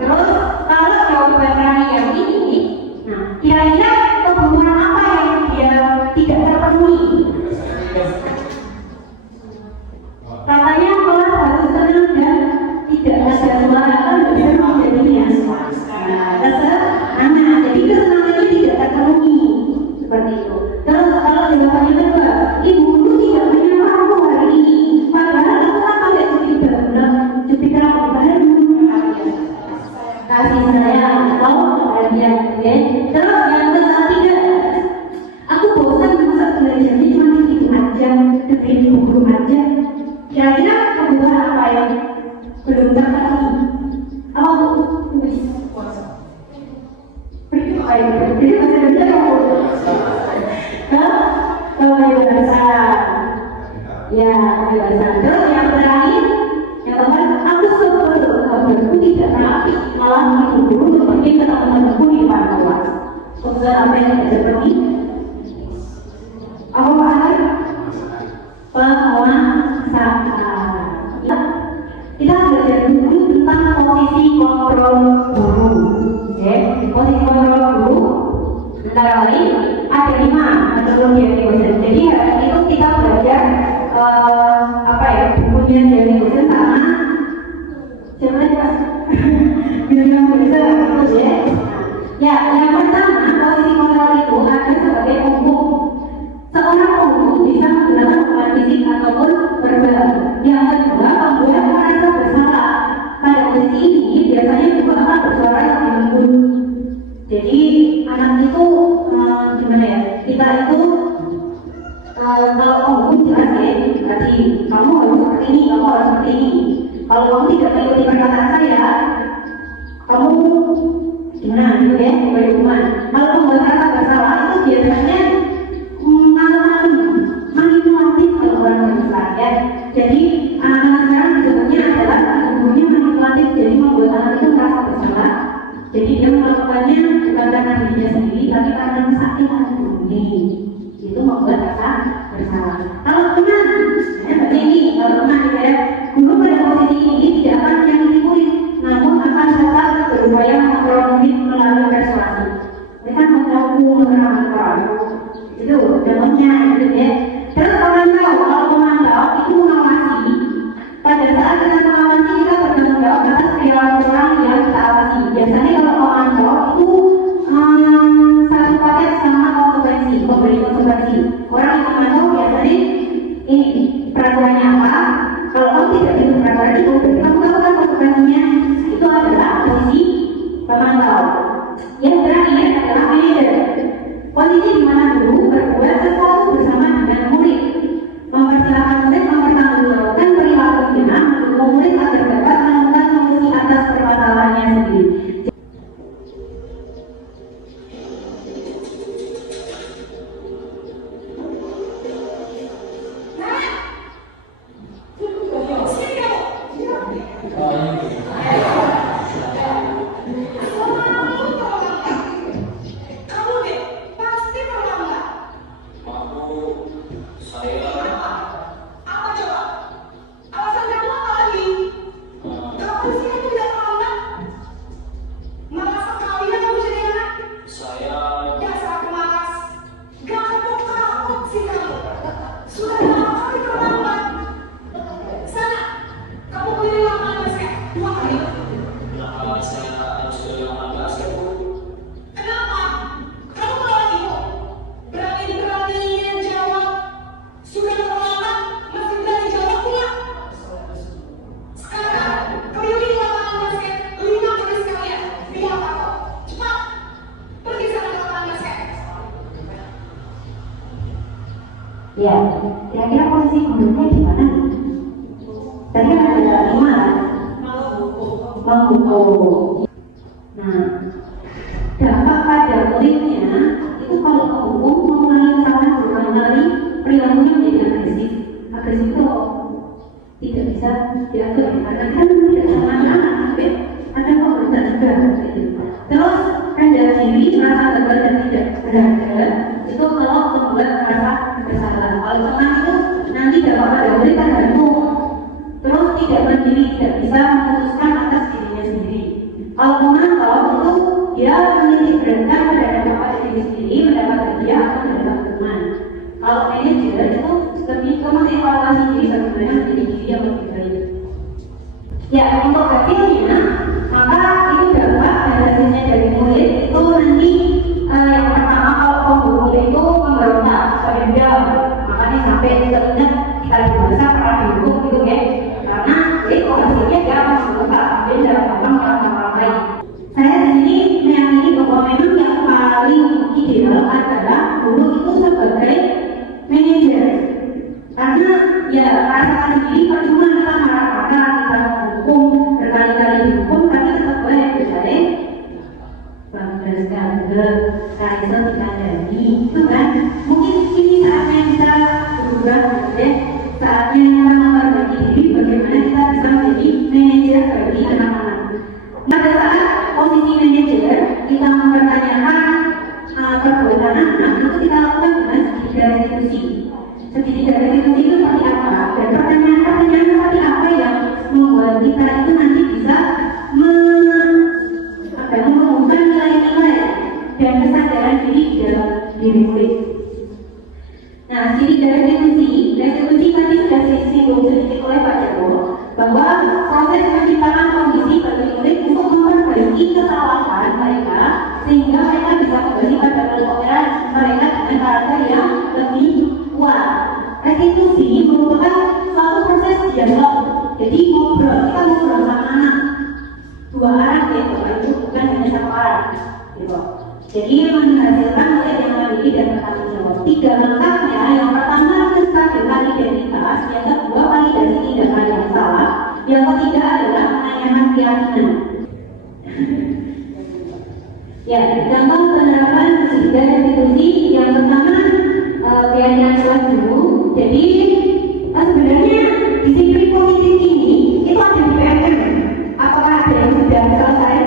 Terus kalau jawaban Rani yang ini, nah kira-kira kebutuhan apa yang dia tidak terpenuhi? Katanya kelas harus tenang dan tidak ada suara, kan bisa menjadinya. Nah, anak, jadi kesenangannya tidak terpenuhi seperti itu. Terus kalau jawabannya kedua, ibu guru tidak menyapa aku hari ini, padahal aku kan pakai jepit rambut baru. Kasih sayang atau perhatian, oke? Terus yang ketiga, aku bosan masa belajarnya cuma gitu aja, dengerin ibu guru aja. Kira-kira kebutuhan apa yang belum terpenuhi? Apa bu? Jadi masih ada kebebasan. Ya, kebebasan. Terus yang terakhir, yang keempat, aku kabarku tidak rapi, malah ibu guru seperti ke teman-temanku di depan kelas. Kemudian apa yang tidak terpenuhi? Apa Pak? Penguasaan. Ya, kita belajar dulu tentang posisi kontrol guru. Oke, posisi kontrol guru antara lain ada 5 menurut Jerry Wilson. Jadi hari itu kita belajar bukunya Jerry Wilson sama siapa lagi Pak? William Wilson itu ya. Ya, yang pertama posisi kontrol itu ada sebagai umum. Seorang penghukum bisa menggunakan hukuman fisik ataupun verbal. Yang kedua, membuat merasa bersalah. Pada posisi ini biasanya juga akan bersuara lebih lembut. Jadi anak itu gimana ya? Kita itu kalau penghukum jelas ya, tadi kamu harus seperti ini, kamu harus seperti ini. Kalau kamu tidak mengikuti perkataan saya, kamu gimana gitu ya? Beri hukuman. Kalau membuat rasa bersalah itu biasanya manipulatif kalau orang Islam ya. Jadi anak-anak sekarang disebutnya adalah ibunya manipulatif, jadi membuat anak itu merasa bersalah. Jadi dia melakukannya bukan karena dirinya sendiri, tapi karena sakit hati. Itu membuat rasa bersalah. Kalau benar, seperti ini, kalau benar ya, guru pada posisi ini tidak akan menyakiti murid, namun akan tetap berupaya mengontrol murid melalui persuasi. Mereka mengaku itu contohnya gitu ya. Terus pemantau, kalau pemantau itu mengawasi. Pada saat kita mengawasi, kita bertanggung jawab atas perilaku orang yang kita awasi. Biasanya kalau pemantau itu satu paket sama konsekuensi, memberi konsekuensi. Orang yang memantau biasanya ini peraturannya apa? Kalau kamu tidak ikut peraturan itu, berarti kamu tahu kan konsekuensinya. Itu adalah posisi pemantau. Yang Apa coba? Alasan kamu apa lagi? Kamu sih kan tidak terlambat. Malas sekali ya kamu jadi anak. Dasar pemalas. Gak kapok sih kamu. Sudah berapa kali terlambat? Sana, kamu pilih lapangan basket 2 kali. Kenapa? Kamu melawan ibu. Berani-beraninya jawab. Sudah terlambat, masih berani jawab pula. Sekarang, keliling lapangan basket 5 kali sekalian. Biar kapok. Cepat, pergi sana ke lapangan basket. Ya, kira-kira posisi gundulnya di mana nih? Tadi kan ada 5 kan? Menghukum. Nah, dampak pada muridnya itu kalau menghukum mengulangi kesalahan berulang kali, perilakunya menjadi agresif. Agresif itu tidak bisa diatur karena kan tidak sama anak, ada pemerintah juga. Terus rendah diri, merasa gagal dan tidak berharga, itu kalau membuat merasa bersalah. Kalau senang itu nanti dampak pada murid kan gantung. Terus tidak berdiri, tidak bisa memutuskan atas dirinya sendiri. Kalau memantau itu dia menitik beratkan pada dampak pada diri sendiri, mendapat hadiah atau mendapat teman. Kalau manajer itu lebih ke mengevaluasi diri bagaimana menjadi diri yang lebih baik. Ya, untuk hasilnya, maka itu dampak dan hasilnya dari murid itu nanti yang pertama kalau pemburu itu memberontak sebagai diam, makanya sampai teringat kita di masa pernah dihukum gitu ya. Karena itu hasilnya dia memberontak, dia tidak gampang melakukan lain. Saya di sini meyakini bahwa memang yang paling ideal adalah guru itu sebagai manajer. Karena ya rasakan sendiri percuma kita marah-marah, kita menghukum berkali-kali dihukum, tapi tetap boleh berjalan. Bangga Kaisa dikandani itu kan mungkin ini saatnya kita berubah ya, saatnya kita memperbaiki diri bagaimana kita bisa menjadi manajer bagi anak-anak. Pada saat posisi manajer kita mempertanyakan perbuatan anak itu kita lakukan dengan segitiga restitusi. Segitiga restitusi itu seperti apa? Dan pertanyaan-pertanyaan seperti apa yang membuat kita itu nanti bisa menumbuhkan nilai-nilai dan kesadaran diri di dalam diri murid. Nah, segitiga restitusi tadi sudah disinggung sedikit oleh Pak Jarwo bahwa proses menciptakan kondisi bagi murid untuk memperbaiki kesalahan mereka sehingga mereka bisa kembali pada kelompok mereka dengan karakter yang lebih kuat. Restitusi merupakan suatu proses dialog. Jadi kita ngobrol sama anak dua arah ya, Bapak Ibu, bukan hanya satu arah gitu. Jadi menghasilkan murid yang mandiri dan bertanggung jawab. 3 langkahnya, yang pertama menstabilkan identitas, yang kedua validasi tindakan yang salah, yang ketiga adalah menanyakan keyakinan. Ya, gampang penerapan segitiga restitusi. Yang pertama keyakinan kelas dulu. Jadi sebenarnya disiplin positif ini itu ada di PMM. Apakah ada yang sudah selesai?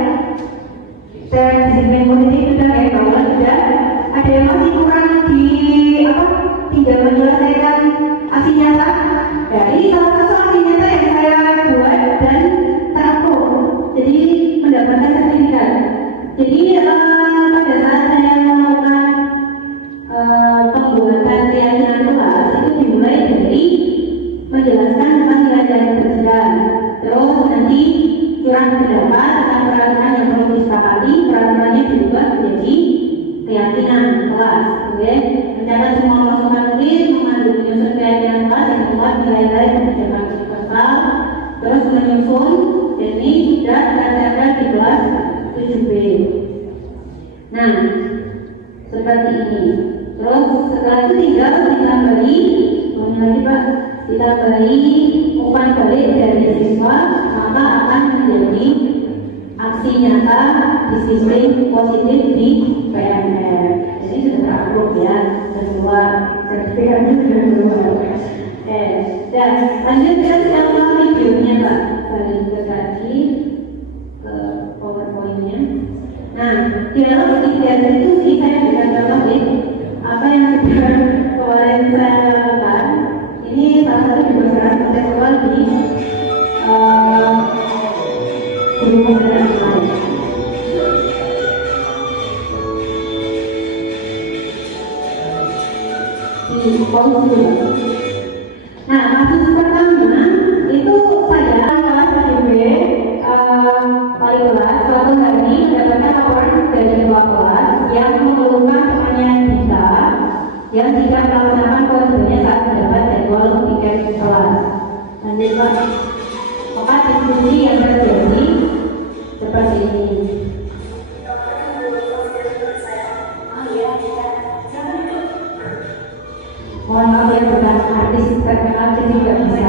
Dan disiplin positif sudah ya, bahwa sudah. Ada yang masih kurang tinggal menyelesaikan aksi nyata. Ya, ini salah satu aksi nyata yang saya buat dan terapkan. Jadi mendapatkan sertifikat. Jadi pada saat saya melakukan pembuatan keyakinan kelas itu dimulai dari menjelaskan tentang nilai yang berjalan. Terus nanti curang pendapat tentang peraturan yang perlu disepakati, peraturannya diubah menjadi keyakinan kelas. Oke, mencatat semua masukan murid, memandu menyusun keyakinan kelas yang membuat nilai-nilai kebijakan universal. Terus menyusun, dan ini sudah diajarkan di kelas 7B. Nah, seperti ini. Terus setelah itu tinggal ditambahi umpan balik dari siswa, maka akan menjadi aksi nyata disiplin positif di PNR. Jadi sudah terapprove ya, sesuai sertifikatnya sudah keluar. Dan lanjut kita sedang melakukan videonya Pak, balik ke tadi ke PowerPoint-nya. Nah, di dalam segitiga itu sih saya bisa contohin apa yang sudah kemarin saya lakukan. di polisi. Nah, kasus pertama itu saya kelas PDB wali kelas suatu hari mendapatkan laporan dari ketua kelas yang mengeluhkan temannya kita yang tidak melaksanakan kewajibannya saat mendapat jadwal tiket kelas. Lanjutkan. Maka diskusi yang terjadi seperti ini. Mohon maaf ya, bukan artis terkenal jadi tidak bisa.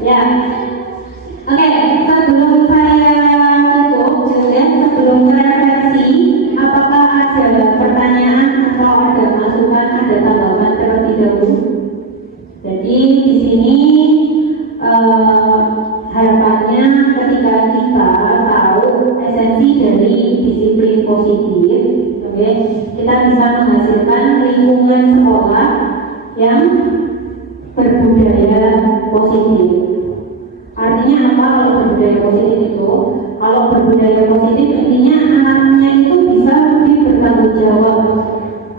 Ya, oke. Sebelum saya tutup, sebelum refleksi, apakah ada pertanyaan atau ada masukan, ada tanggapan terlebih dahulu? Jadi di sini harapannya ketika kita tahu esensi dari disiplin positif, oke, kita bisa menghasilkan lingkungan sekolah yang berbudaya positif. Artinya apa kalau berbudaya positif itu? Kalau berbudaya positif intinya anaknya itu bisa lebih bertanggung jawab.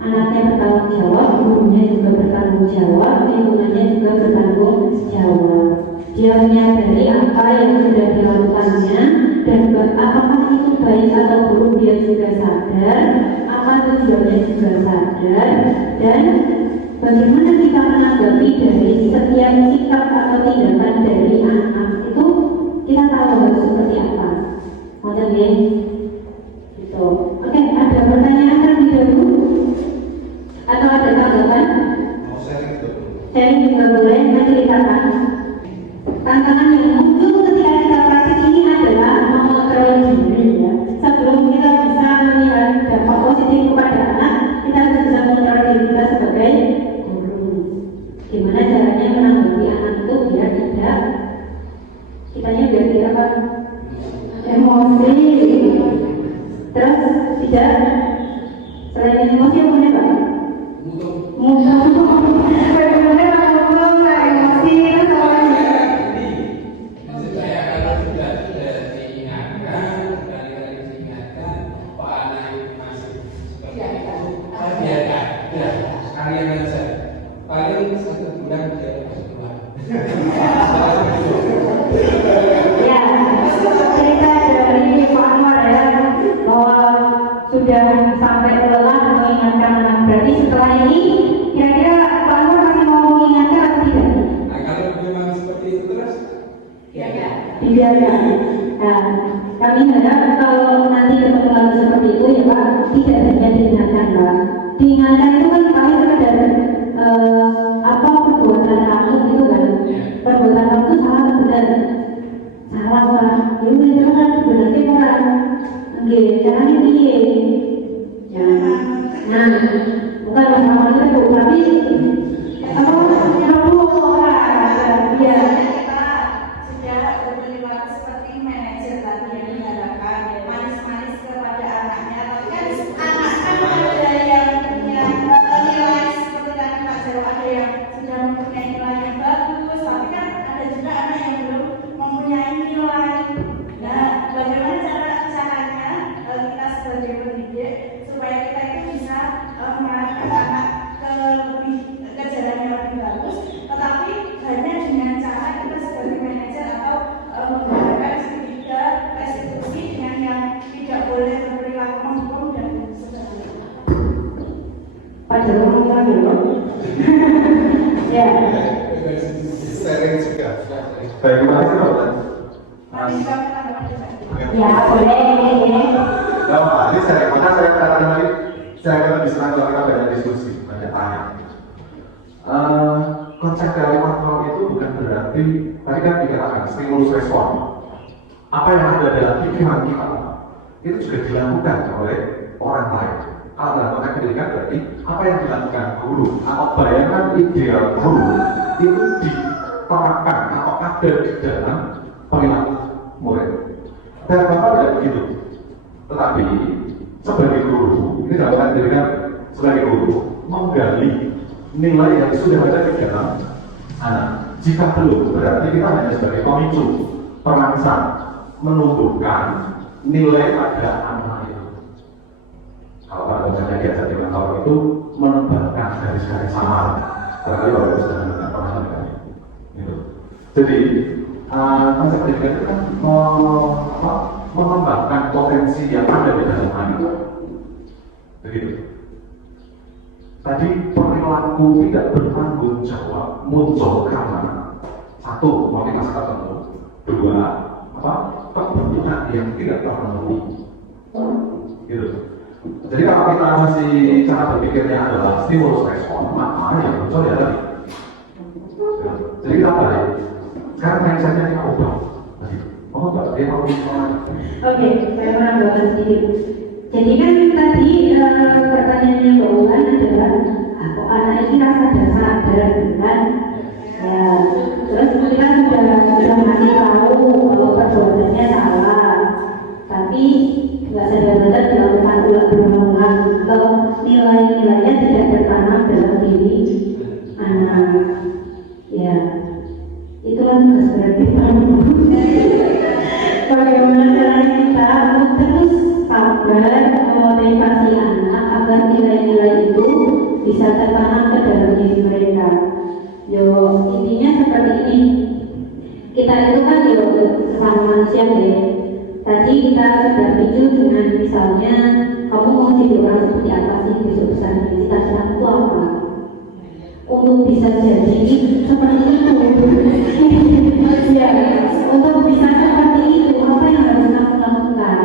Anaknya bertanggung jawab, gurunya juga bertanggung jawab, lingkungannya juga bertanggung jawab. Dia menyadari apa yang sudah dilakukannya dan apakah itu baik atau buruk dia juga sadar, apa tujuannya juga sadar, dan bagaimana kita menanggapi dari setiap sikap atau tindakan dari anak itu kita tahu harus seperti apa. Maksudnya gitu. Oke, ada pertanyaan terlebih dahulu atau ada tanggapan? Mau sharing itu? Sharing juga boleh, menceritakan. Tantangan yang muncul ketika kita praktik ini adalah mengontrol diri ya. Sebelum kita bisa melihat dampak positif kepada anak, kita harus bisa mengontrol diri kita sebagai gimana caranya menanggapi anak itu biar tidak biar apa emosi, terus tidak selain emosi apa nih Pak? Mudah emosi terus apa lagi? Saya kalau sudah diingatkan Pak anak masih seperti itu, saya biarkan, ya sekalian aja. Paling 1 bulan dia harus keluar. Ya, cerita dari Pak Anwar ya bahwa sudah sampai lelah mengingatkan anak. Berarti setelah ini kira-kira Pak Anwar masih mau mengingatkan atau tidak? Nah kalau memang seperti itu terus, dibiarkan. Nah, kami harap kalau nanti ketemu lagi seperti itu ya Pak, tidak hanya diingatkan Pak. Diingatkan itu kan paling sekedar apa perbuatan kamu gitu kan? Perbuatan kamu itu salah atau benar? Salah Pak. Ya udah terus kan sebenarnya orang. Oke, caranya piye? Ya. Nah, bukan masalah itu tapi apa perlu orang ya. Sudah berperilaku seperti manajer tadi yang mengharapkan manis-manis kepada anaknya, tapi kan anak kan ada yang punya nilai seperti tadi Pak Jarwo, ada yang sudah mempunyai nilai yang bagus, tapi kan ada juga anak yang belum mempunyai nilai. Nah, bagaimana caranya kita sebagai pendidik supaya kita itu bisa mengarahkan anak ke jalan yang lebih bagus, tetapi hanya dengan cara kita sebagai manajer atau menggunakan tiga restitusi dengan yang tidak boleh berperilaku menghukum dan sebagainya. Pak Jarwo ngomong dulu. Ya. Sharing juga. Baik, terima kasih Pak. Nanti kami tambahkan. Ya, boleh. Ya Pak, ini saya katakan lagi. Saya akan lebih senang kalau kita banyak diskusi, banyak tanya. Konsep dari kontrol itu bukan berarti tadi kan dikatakan stimulus respon. Apa yang ada dalam pikiran kita itu juga dilakukan oleh orang lain. Kalau dalam konteks pendidikan berarti apa yang dilakukan guru atau bayangan ideal guru itu diterapkan atau ada di dalam perilaku murid. Dan bapak tidak begitu. Tetapi sebagai guru, ini dalam konteks pendidikan sebagai guru menggali nilai yang sudah ada di dalam anak. Jika belum, berarti kita hanya sebagai pemicu perangsang menumbuhkan nilai pada anak itu. Kalau pada konsepnya diajar di mentor itu menebalkan garis-garis samar. Barangkali Bapak Ibu sudah mendengar pemahaman kami. Gitu. Jadi konsep pendidikan itu kan mengembangkan potensi yang ada di dalam anak. Begitu. Tadi perilaku tidak bertanggung jawab muncul karena satu motivasi tertentu, dua kebutuhan yang tidak terpenuhi. Gitu. Jadi kalau kita masih cara berpikirnya adalah stimulus respon, maka yang muncul ya tadi. Jadi kita balik. Sekarang mindsetnya kita ubah. Dia mau Oke, saya menambahkan sedikit. Jadi kan tadi pertanyaannya Mbak Ulan adalah kok anak ini rasa sadar kan? Ya, terus kita sudah ngasih tahu kalau perbuatannya salah, tapi nggak sadar-sadar dilakukan ulang-ulang atau nilai-nilainya tidak tertanam dalam diri anak. Ya, itulah tugas berat kita. Bagaimana caranya kita untuk terus sabar memotivasi anak agar nilai-nilai itu bisa tertanam ke dalam diri mereka. Yo, intinya seperti ini. Kita itu kan sama manusia ya. Tadi kita sudah picu dengan misalnya kamu mau jadi orang seperti apa sih besok besar cita-cita itu apa? Untuk bisa jadi seperti itu. Ya, untuk bisa seperti itu apa yang harus kamu lakukan?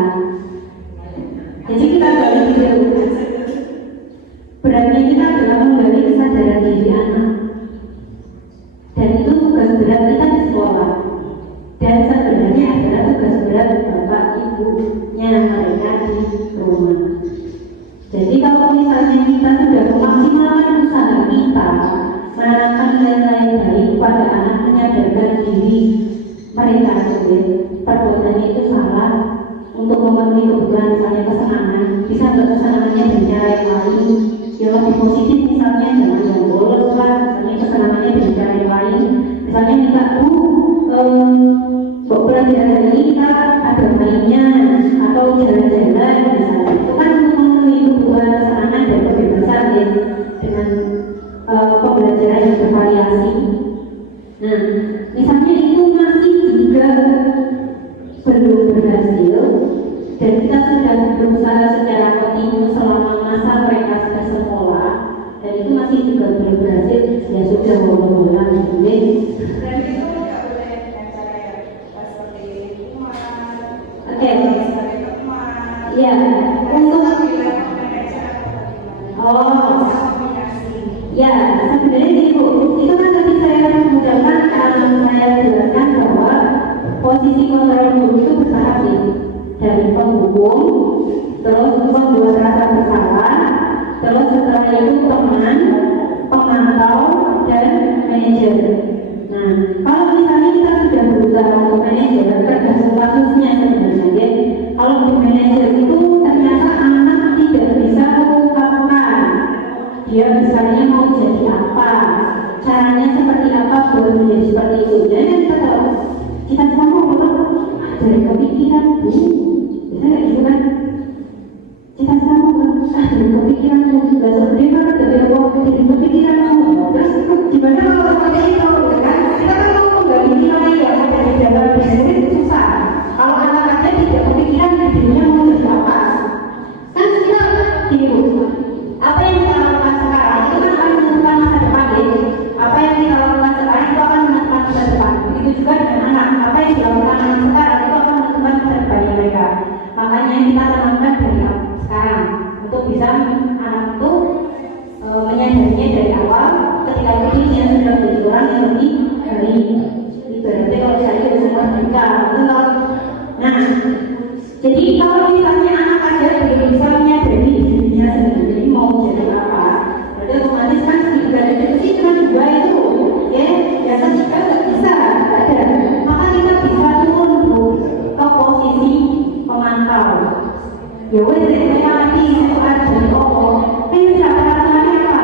Jadi kita balik dulu. Berarti kita adalah menggali kesadaran diri anak. Dan itu tugas berat kita di sekolah. Dan sebenarnya adalah tugas berat bapak ibunya mereka di rumah. Jadi kalau misalnya kita sudah memaksimalkan usaha kita menanamkan nilai-nilai baik pada anak, menyadarkan diri mereka perbuatannya itu salah untuk memenuhi kebutuhan misalnya kesenangan, bisa nggak kesenangannya dengan cara yang lain yang lebih positif, misalnya jangan yang bolos lah, misalnya kesenangannya dengan cara yang lain, misalnya minta pelajaran hari ini kita ada mainnya atau jalan-jalan misalnya, itu kan untuk memenuhi kebutuhan kesenangan dan kebebasan ya, dengan pembelajaran yang bervariasi. Nah, misalnya itu masih juga belum berhasil dan kita sudah berusaha secara kontinu selama masa mereka sudah sekolah dan itu masih juga belum berhasil, ya sudah bola-bola gitu ya. Dan itu nggak boleh dengan cara yang seperti hukuman, Oke. sebagai teman. Iya, untuk ya, sebenarnya gini Bu, itu kan tadi saya mengucapkan saya jelaskan bahwa posisi kontrol guru itu bertahap ya, dari penghukum, terus membuat rasa bersalah, terus setelah itu teman, pemantau, dan manajer. Nah, kalau misalnya kita sudah berusaha untuk manajer, tergantung kasusnya sebenarnya ya. Kalau di manajer itu ternyata anak tidak bisa mengungkapkan dia misalnya mau jadi apa, caranya seperti apa buat menjadi seperti itu. Jadi kita tahu cita-cita mau apa? Dari kepikiran Bu, biasanya gitu kan? Cita-cita mau dari kepikiran Bu, nggak sebenarnya kan dari kepikiran mau. Terus gimana kalau seperti itu? Kan kita kan mau menggali nilai yang ada di dalam diri itu susah. Kalau anak aja tidak kepikiran dirinya mau jadi apa? Kan kita gini Bu, apa yang kita lakukan sekarang itu kan akan menentukan masa depan ya. Apa yang kita lakukan sekarang itu akan menentukan masa depan. Begitu juga dengan anak. Apa yang dilakukan anak sekarang itu akan menentukan masa depan mereka. Makanya kita tanamkan dari sekarang untuk bisa anak Ibaratnya kalau saya semua mereka, nah, jadi kalau misalnya anak ada belum bisa menyadari dirinya sendiri mau jadi apa, berarti otomatis kan ibaratnya cuma dua itu, ya, yang ketiga nggak bisa ada, maka kita bisa turun ke posisi pemantau. Ya wes, saya lagi itu ada di ini bisa peraturannya apa?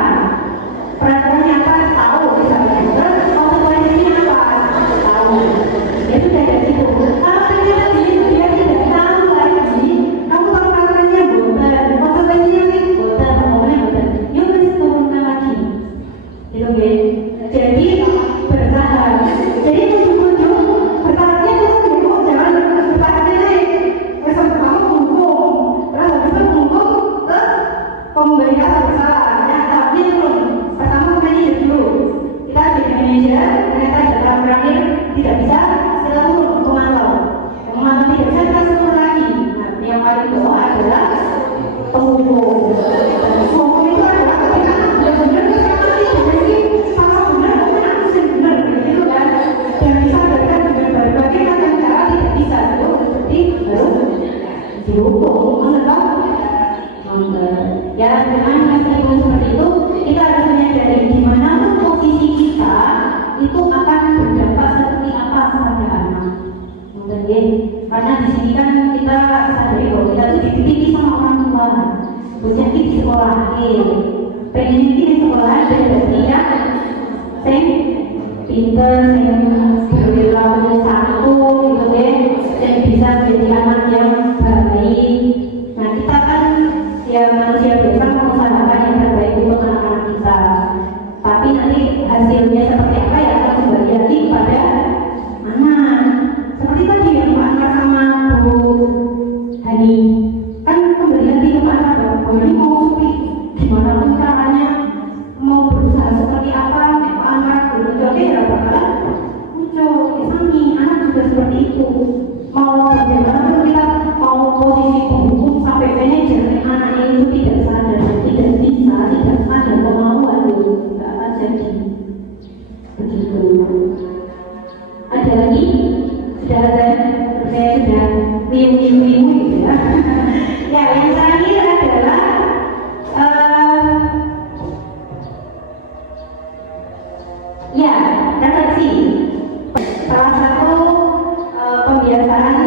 Peraturannya apa? Tahu misalnya. Terus konsekuensinya apa? Tahu. Itu dari situ. Kalau ternyata dia tidak tahu lagi, kamu tahu peraturannya bukan, konsekuensinya bukan, ngomongnya bukan. Ya wes turunkan lagi. Itu ya. Jadi bertahap. Jadi ujung-ujung bertahapnya itu jangan bertahapnya naik. Pertama hukum, terus habis itu hukum ke pemberian bersalah. Ya, tapi belum. Pertama manajer dulu. Kita jadi manajer, ternyata data terakhir tidak bisa, kita turun pemantau. Pemantau tidak bisa, kita turun lagi. Nah, yang paling bawah adalah penghukum. Penghukum itu adalah ketika yang benar itu sama sih, jadi sama benar, tapi aku sih benar, gitu kan. Dan bisa berikan dengan berbagai macam cara tidak bisa. Itu seperti harus dihukum, menetap. Ya, dengan meskipun seperti itu, kita harus menyadari di mana posisi kita itu akan berdampak seperti apa kepada anak. Mungkin ya, karena di sini kan kita sadari bahwa kita tuh dititipi sama orang tua. Bocah di sekolah, pengen di sekolah dan berarti ya, pinter, berlaku satu, gitu deh, dan bisa jadi anak yang baik. Nah, kita kan ya manusia biasa mengusahakan yang terbaik untuk anak-anak kita. Tapi nanti hasilnya seperti apa ya akan kembali lagi kepada anak. Seperti tadi yang Pak Anwar sama Bu Hani, kan kembali lagi ke Pak Anwar. Bu Hani mau seperti gimana pun caranya, mau berusaha seperti apa, Pak Anwar muncul ya bakalan muncul. Sami anak juga seperti itu. Mau bagaimana pun kita mau posisi penghukum sampai manajer anaknya itu tidak sadar, tidak bisa, tidak ada kemauan itu tidak akan jadi begitu. Ada lagi? Sudah ada? Saya sudah riuh-riuh ya. Ya, yang terakhir adalah ya, refleksi. Salah satu pembiasaan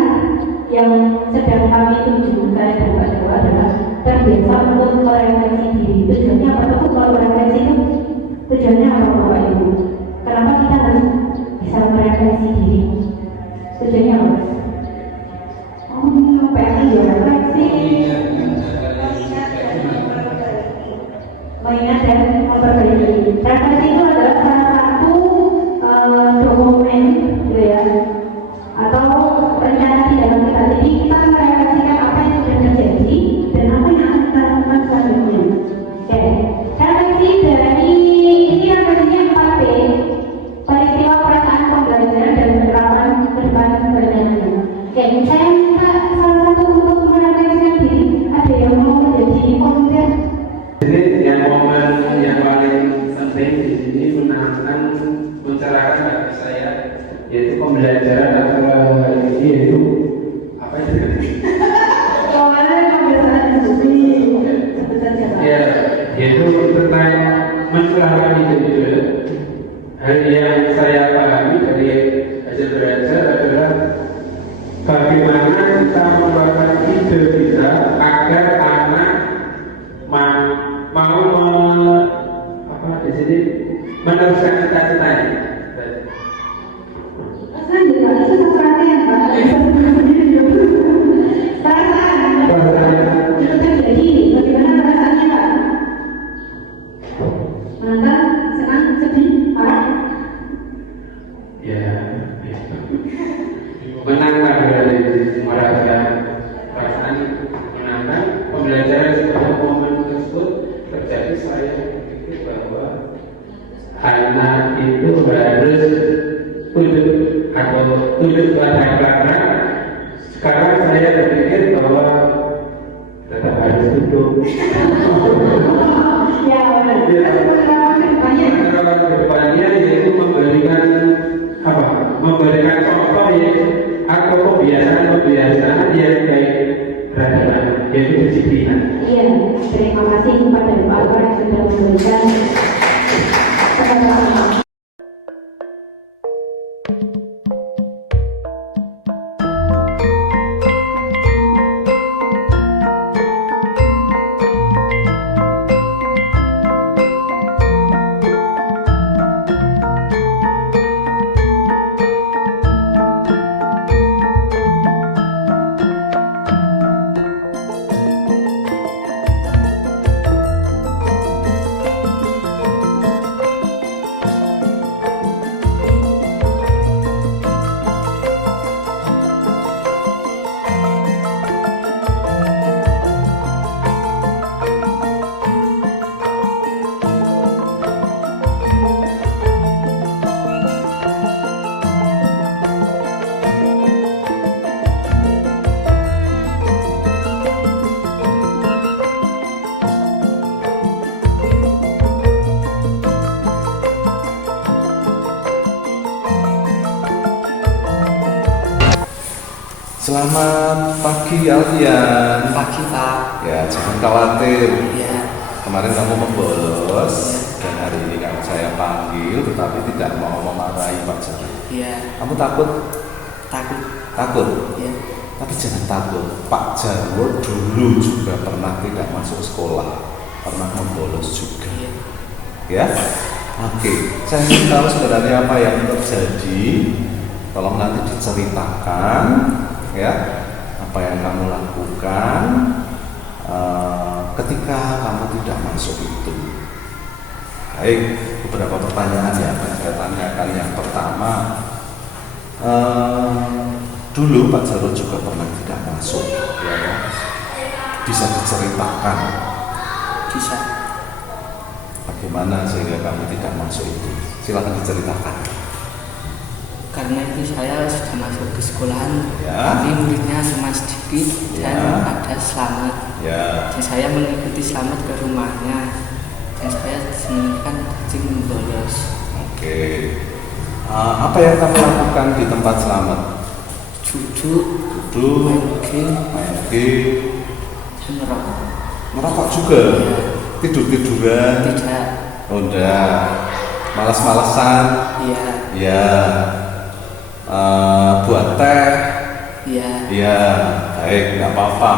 yang sedang kami tuju, saya dan Pak Jawa adalah terbiasa untuk merefleksi diri. Tujuannya apa? Tentu kalau merefleksi itu tujuannya apa Bapak Ibu? Kenapa kita harus bisa merefleksi diri? Tujuannya apa? Oh, pengen ya refleksi, mengingat dan memperbaiki. Refleksi itu adalah salah satu dokumen, gitu ya, atau rencana di dalam kita. Jadi kita merefleksikan apa yang sudah terjadi dan apa yang akan kita lakukan selanjutnya. Oke, refleksi dari ini namanya 4P, peristiwa, perasaan, pembelajaran, dan penerapan ke depan sebenarnya. Oke, saya minta salah satu untuk merefleksikan diri. Ada yang mau menjadi volunteer? Jadi yang momen yang paling penting di sini menanamkan pencerahan bagi saya, yaitu pembelajaran antara ini yaitu apa itu? Ya, yaitu tentang mencurahkan ide-ide. Hal yang saya pahami dari hasil belajar adalah bagaimana kita mengeluarkan ide kita agar anak mau di sini meneruskan cita-citanya. Menangkan dari merasa perasaan, menangkan pembelajaran sepanjang momen tersebut terjadi. Saya berpikir bahwa anak itu harus tunduk pada belakang. Sekarang saya berpikir bahwa tetap harus tunduk. Ya, Penerapan kedepannya yaitu memberikan berikan kepada kami. Selamat pagi Alfian. Pagi Pak. Ya, jangan khawatir. Ya. Kemarin kamu membolos dan hari ini kamu saya panggil tetapi tidak mau memarahi Pak Jarwo. Ya. Kamu takut? Takut. Takut? Ya. Tapi jangan takut. Pak Jarwo dulu juga pernah tidak masuk sekolah, pernah membolos juga. Ya. Ya? Oke, saya ingin tahu sebenarnya apa yang terjadi. Tolong nanti diceritakan, ya, apa yang kamu lakukan ketika kamu tidak masuk itu. Baik, beberapa pertanyaan yang akan saya tanyakan. Yang pertama, dulu Pak Jarwo juga pernah tidak masuk, ya. Bisa diceritakan Bisa. bagaimana sehingga kamu tidak masuk itu? Silakan diceritakan. Karena itu saya sudah masuk ke sekolahan, Ya. tapi muridnya cuma sedikit dan Ya. ada selamat. Ya, Dan saya mengikuti selamat ke rumahnya. Dan saya kan kecil membolos. oke. Apa yang kamu lakukan di tempat selamat? Duduk, Duduk, main game, dan merokok. merokok juga, tidur-tiduran, Tidak. oh, enggak, malas-malesan, Iya. ya, buat teh, Iya. ya, baik, nggak apa-apa.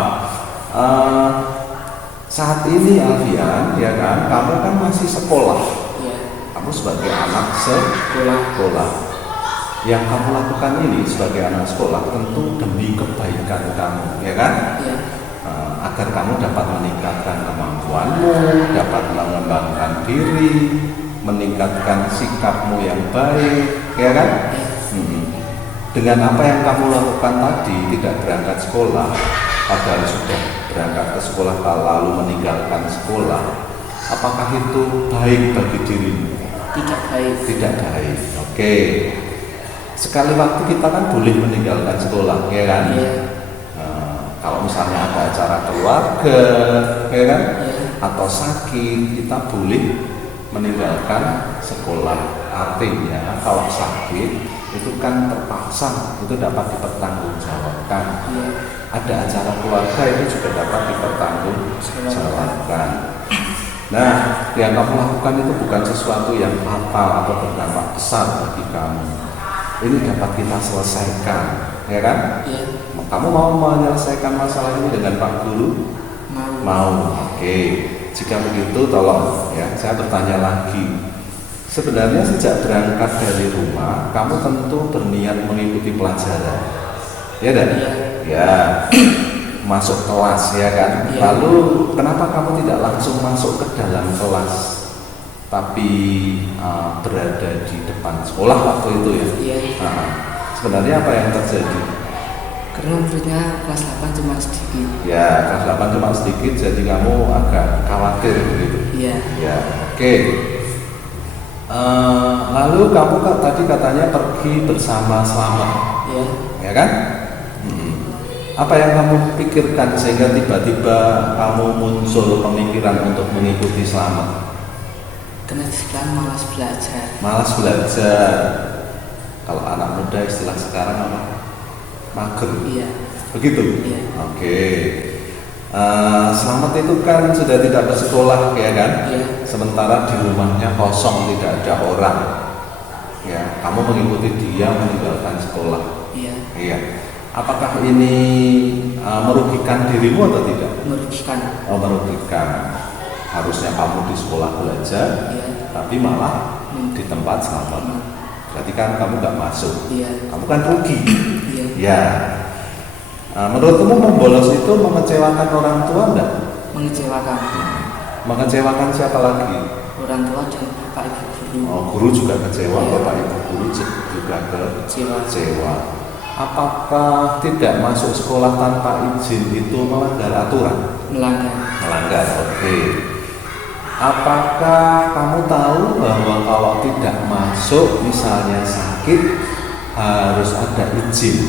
Saat ini Alfian, ya kan, kamu kan masih sekolah, Iya. kamu sebagai anak Sekolah. sekolah. Yang kamu lakukan ini sebagai anak sekolah tentu demi kebaikan kamu, ya kan? Iya. Agar kamu dapat meningkatkan kemampuanmu, dapat mengembangkan diri, meningkatkan sikapmu yang baik, ya kan? Dengan apa yang kamu lakukan tadi, tidak berangkat sekolah, padahal sudah berangkat ke sekolah lalu meninggalkan sekolah, apakah itu baik bagi dirimu? Tidak baik. Tidak baik. Oke. Sekali waktu kita kan boleh meninggalkan sekolah, ya kan? Iya. Kalau misalnya ada acara keluarga, ya kan? Iya. Atau sakit, kita boleh meninggalkan sekolah. Artinya kalau sakit itu kan terpaksa, itu dapat dipertanggungjawabkan. Iya. Ada acara keluarga itu juga dapat dipertanggungjawabkan. Nah, yang kamu lakukan itu bukan sesuatu yang fatal atau berdampak besar bagi kamu. Ini dapat kita selesaikan, ya kan? Iya. Kamu mau menyelesaikan masalah ini dengan Pak Guru? Mau. Mau, oke. Jika begitu, tolong ya, saya bertanya lagi. Sebenarnya sejak berangkat dari rumah, kamu tentu berniat mengikuti pelajaran, ya dan? Iya. Ya, masuk kelas, ya kan? Iya. Lalu kenapa kamu tidak langsung masuk ke dalam kelas, tapi berada di depan sekolah waktu itu ya? Iya. Sebenarnya apa yang terjadi? Karena muridnya kelas 8 cuma sedikit. Ya, kelas 8 cuma sedikit, jadi kamu agak khawatir begitu. Iya. Ya, oke. Lalu kamu tadi katanya pergi bersama Slamet, Iya. ya kan? Apa yang kamu pikirkan sehingga tiba-tiba kamu muncul pemikiran untuk mengikuti Slamet? Karena di sekolah malas belajar. Malas belajar. Kalau anak muda istilah sekarang apa? Mager. Iya. Begitu? Iya. Oke. Selamat itu kan sudah tidak bersekolah ya kan? Iya. Sementara di rumahnya kosong, tidak ada orang. Ya, kamu mengikuti dia meninggalkan sekolah. Iya. Iya. Apakah ini merugikan dirimu atau tidak? Merugikan. Oh, merugikan. Harusnya kamu di sekolah belajar, Iya. tapi malah di tempat selamat. Berarti kan kamu nggak masuk. Iya. Kamu kan rugi. Iya. Ya. Menurutmu membolos itu mengecewakan orang tua enggak? Mengecewakan. Mengecewakan siapa lagi? Orang tua dan bapak ibu guru. Oh, guru juga kecewa, Iya. bapak ibu guru juga Kecewa. kecewa. Apakah tidak masuk sekolah tanpa izin itu melanggar aturan? Melanggar. Melanggar, oke. Apakah kamu tahu bahwa kalau tidak masuk, misalnya sakit, harus ada izin?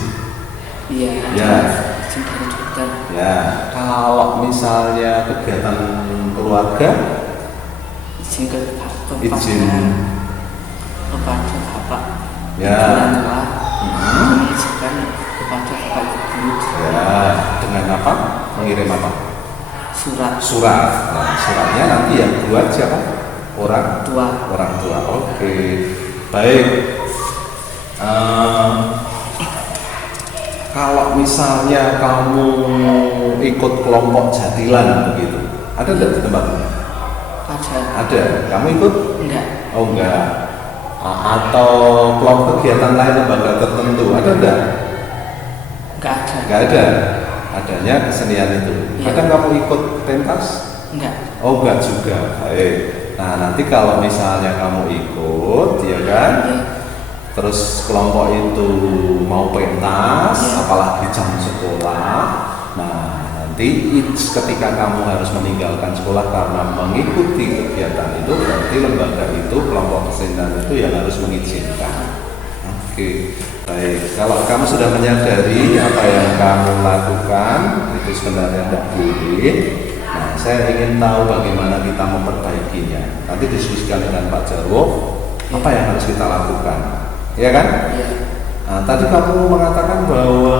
Iya. Ya. Izin dari dokter. Ya, kalau misalnya kegiatan keluarga, Izin ke izin. kepada bapak. Ya. Orang tua. Mhm. Mengizinkan kepada bapak ibu guru. Ya, dengan apa? Mengirim apa? Surat. Surat. Nah, suratnya nanti yang buat siapa? Orang Tua. orang tua. Oke, baik. Kalau misalnya kamu ikut kelompok jatilan begitu, ada tidak di tempatmu? Ada. Ada. Kamu ikut? Enggak. Oh enggak. Atau kelompok kegiatan lain lembaga tertentu, ada enggak? Enggak ada. Enggak ada. Adanya kesenian itu. Iya. Kadang kamu ikut pentas? Enggak. Oh enggak juga. Baik. Nah, nanti kalau misalnya kamu ikut, ya kan? Iya. Terus kelompok itu mau pentas, Iya. apalagi jam sekolah. Nah, nanti ketika kamu harus meninggalkan sekolah karena mengikuti kegiatan itu, berarti lembaga itu, kelompok kesenian itu yang harus mengizinkan. Oke, baik. Kalau kamu sudah menyadari apa yang kamu lakukan, itu sebenarnya tidak boleh. Nah, saya ingin tahu bagaimana kita memperbaikinya. Nanti diskusikan dengan Pak Jarwo, apa yang harus kita lakukan. Ya kan? Iya. Nah, tadi kamu mengatakan bahwa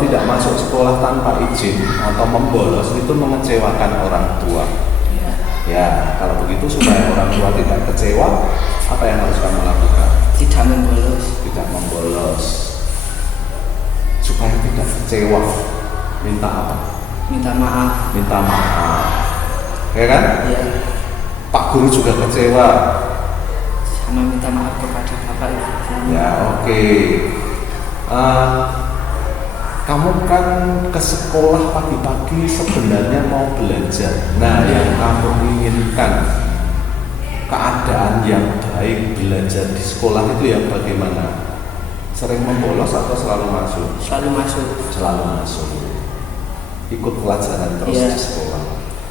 tidak masuk sekolah tanpa izin atau membolos itu mengecewakan orang tua. Iya. Ya, kalau begitu supaya orang tua tidak kecewa, apa yang harus kamu lakukan? Tidak membolos. Tidak membolos. Supaya tidak kecewa, minta apa? Minta maaf. Minta maaf. Ya kan? Iya. Pak guru juga kecewa. Sama minta maaf kepada bapak ibu guru. Ya, oke. Kamu kan ke sekolah pagi-pagi sebenarnya mau belajar. Nah, yang kamu inginkan keadaan yang baik belajar di sekolah itu yang bagaimana? Sering membolos atau selalu masuk? Selalu masuk. Selalu masuk. Ikut pelajaran terus Iya. di sekolah.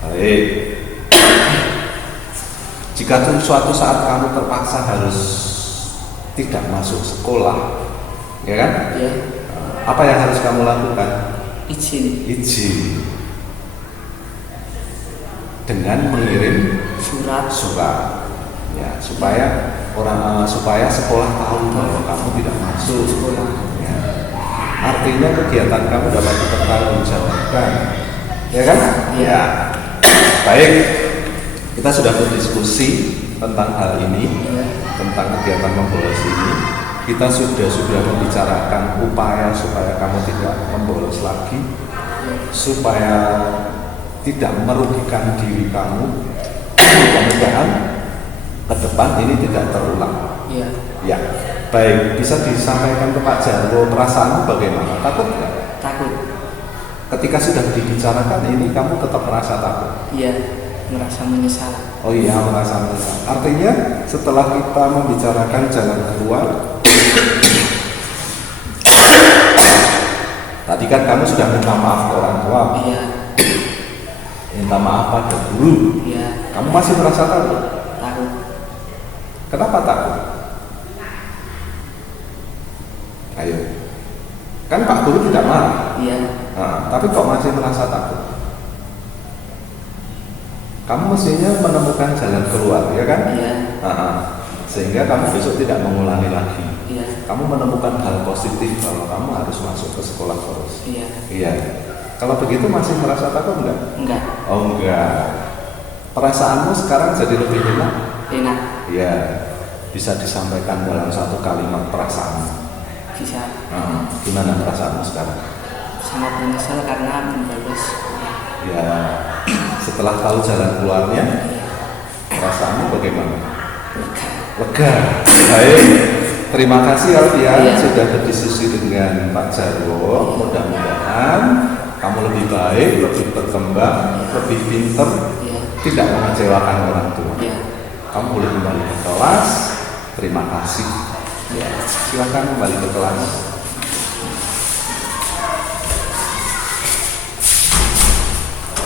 Baik. Jika suatu saat kamu terpaksa harus tidak masuk sekolah, ya kan? Iya. Apa yang harus kamu lakukan? Izin. Izin dengan mengirim Surat. ya, supaya sekolah tahu bahwa kamu tidak masuk Sekolah. ya. Artinya kegiatan kamu dapat dipertanggungjawabkan, ya kan? Iya. Baik, kita sudah berdiskusi tentang hal ini, Iya. tentang kegiatan membolos ini. Kita sudah membicarakan upaya supaya kamu tidak membolos lagi, supaya tidak merugikan diri kamu. Mudah-mudahan ke depan ini tidak terulang. Iya. Ya, baik. Bisa disampaikan ke Pak Jarwo perasaanmu bagaimana? Takut nggak? Takut. Ketika sudah dibicarakan ini, kamu tetap merasa takut? Iya. Merasa menyesal. Oh iya, merasa menyesal. Artinya setelah kita membicarakan jalan keluar, tadi kan kamu sudah minta maaf ke orang tua, Iya. minta maaf pada guru. Iya. Kamu masih merasa takut? Takut. Kenapa takut? Ayo, kan Pak Guru tidak marah. Iya. Nah, tapi kok masih merasa takut? Kamu mestinya menemukan jalan keluar, ya kan? Iya. Sehingga kamu besok tidak mengulangi lagi. Iya. Kamu menemukan hal positif bahwa kamu harus masuk ke sekolah terus. Iya. Iya. Kalau begitu masih merasa takut enggak? Enggak. Oh enggak. Perasaanmu sekarang jadi lebih enak? Enak. Ya, bisa disampaikan dalam satu kalimat perasaan. Bisa. Gimana perasaanmu sekarang? Sangat menyesal karena belum lulus. Ya, setelah tahu jalan keluarnya, perasaanmu bagaimana? Lega. Baik. Terima kasih Alfian sudah berdiskusi dengan Pak Jarwo. Mudah-mudahan kamu lebih baik, lebih berkembang, lebih pinter, tidak mengecewakan orang tua. Kamu boleh kembali ke kelas. Terima kasih. Ya, silakan kembali ke kelas.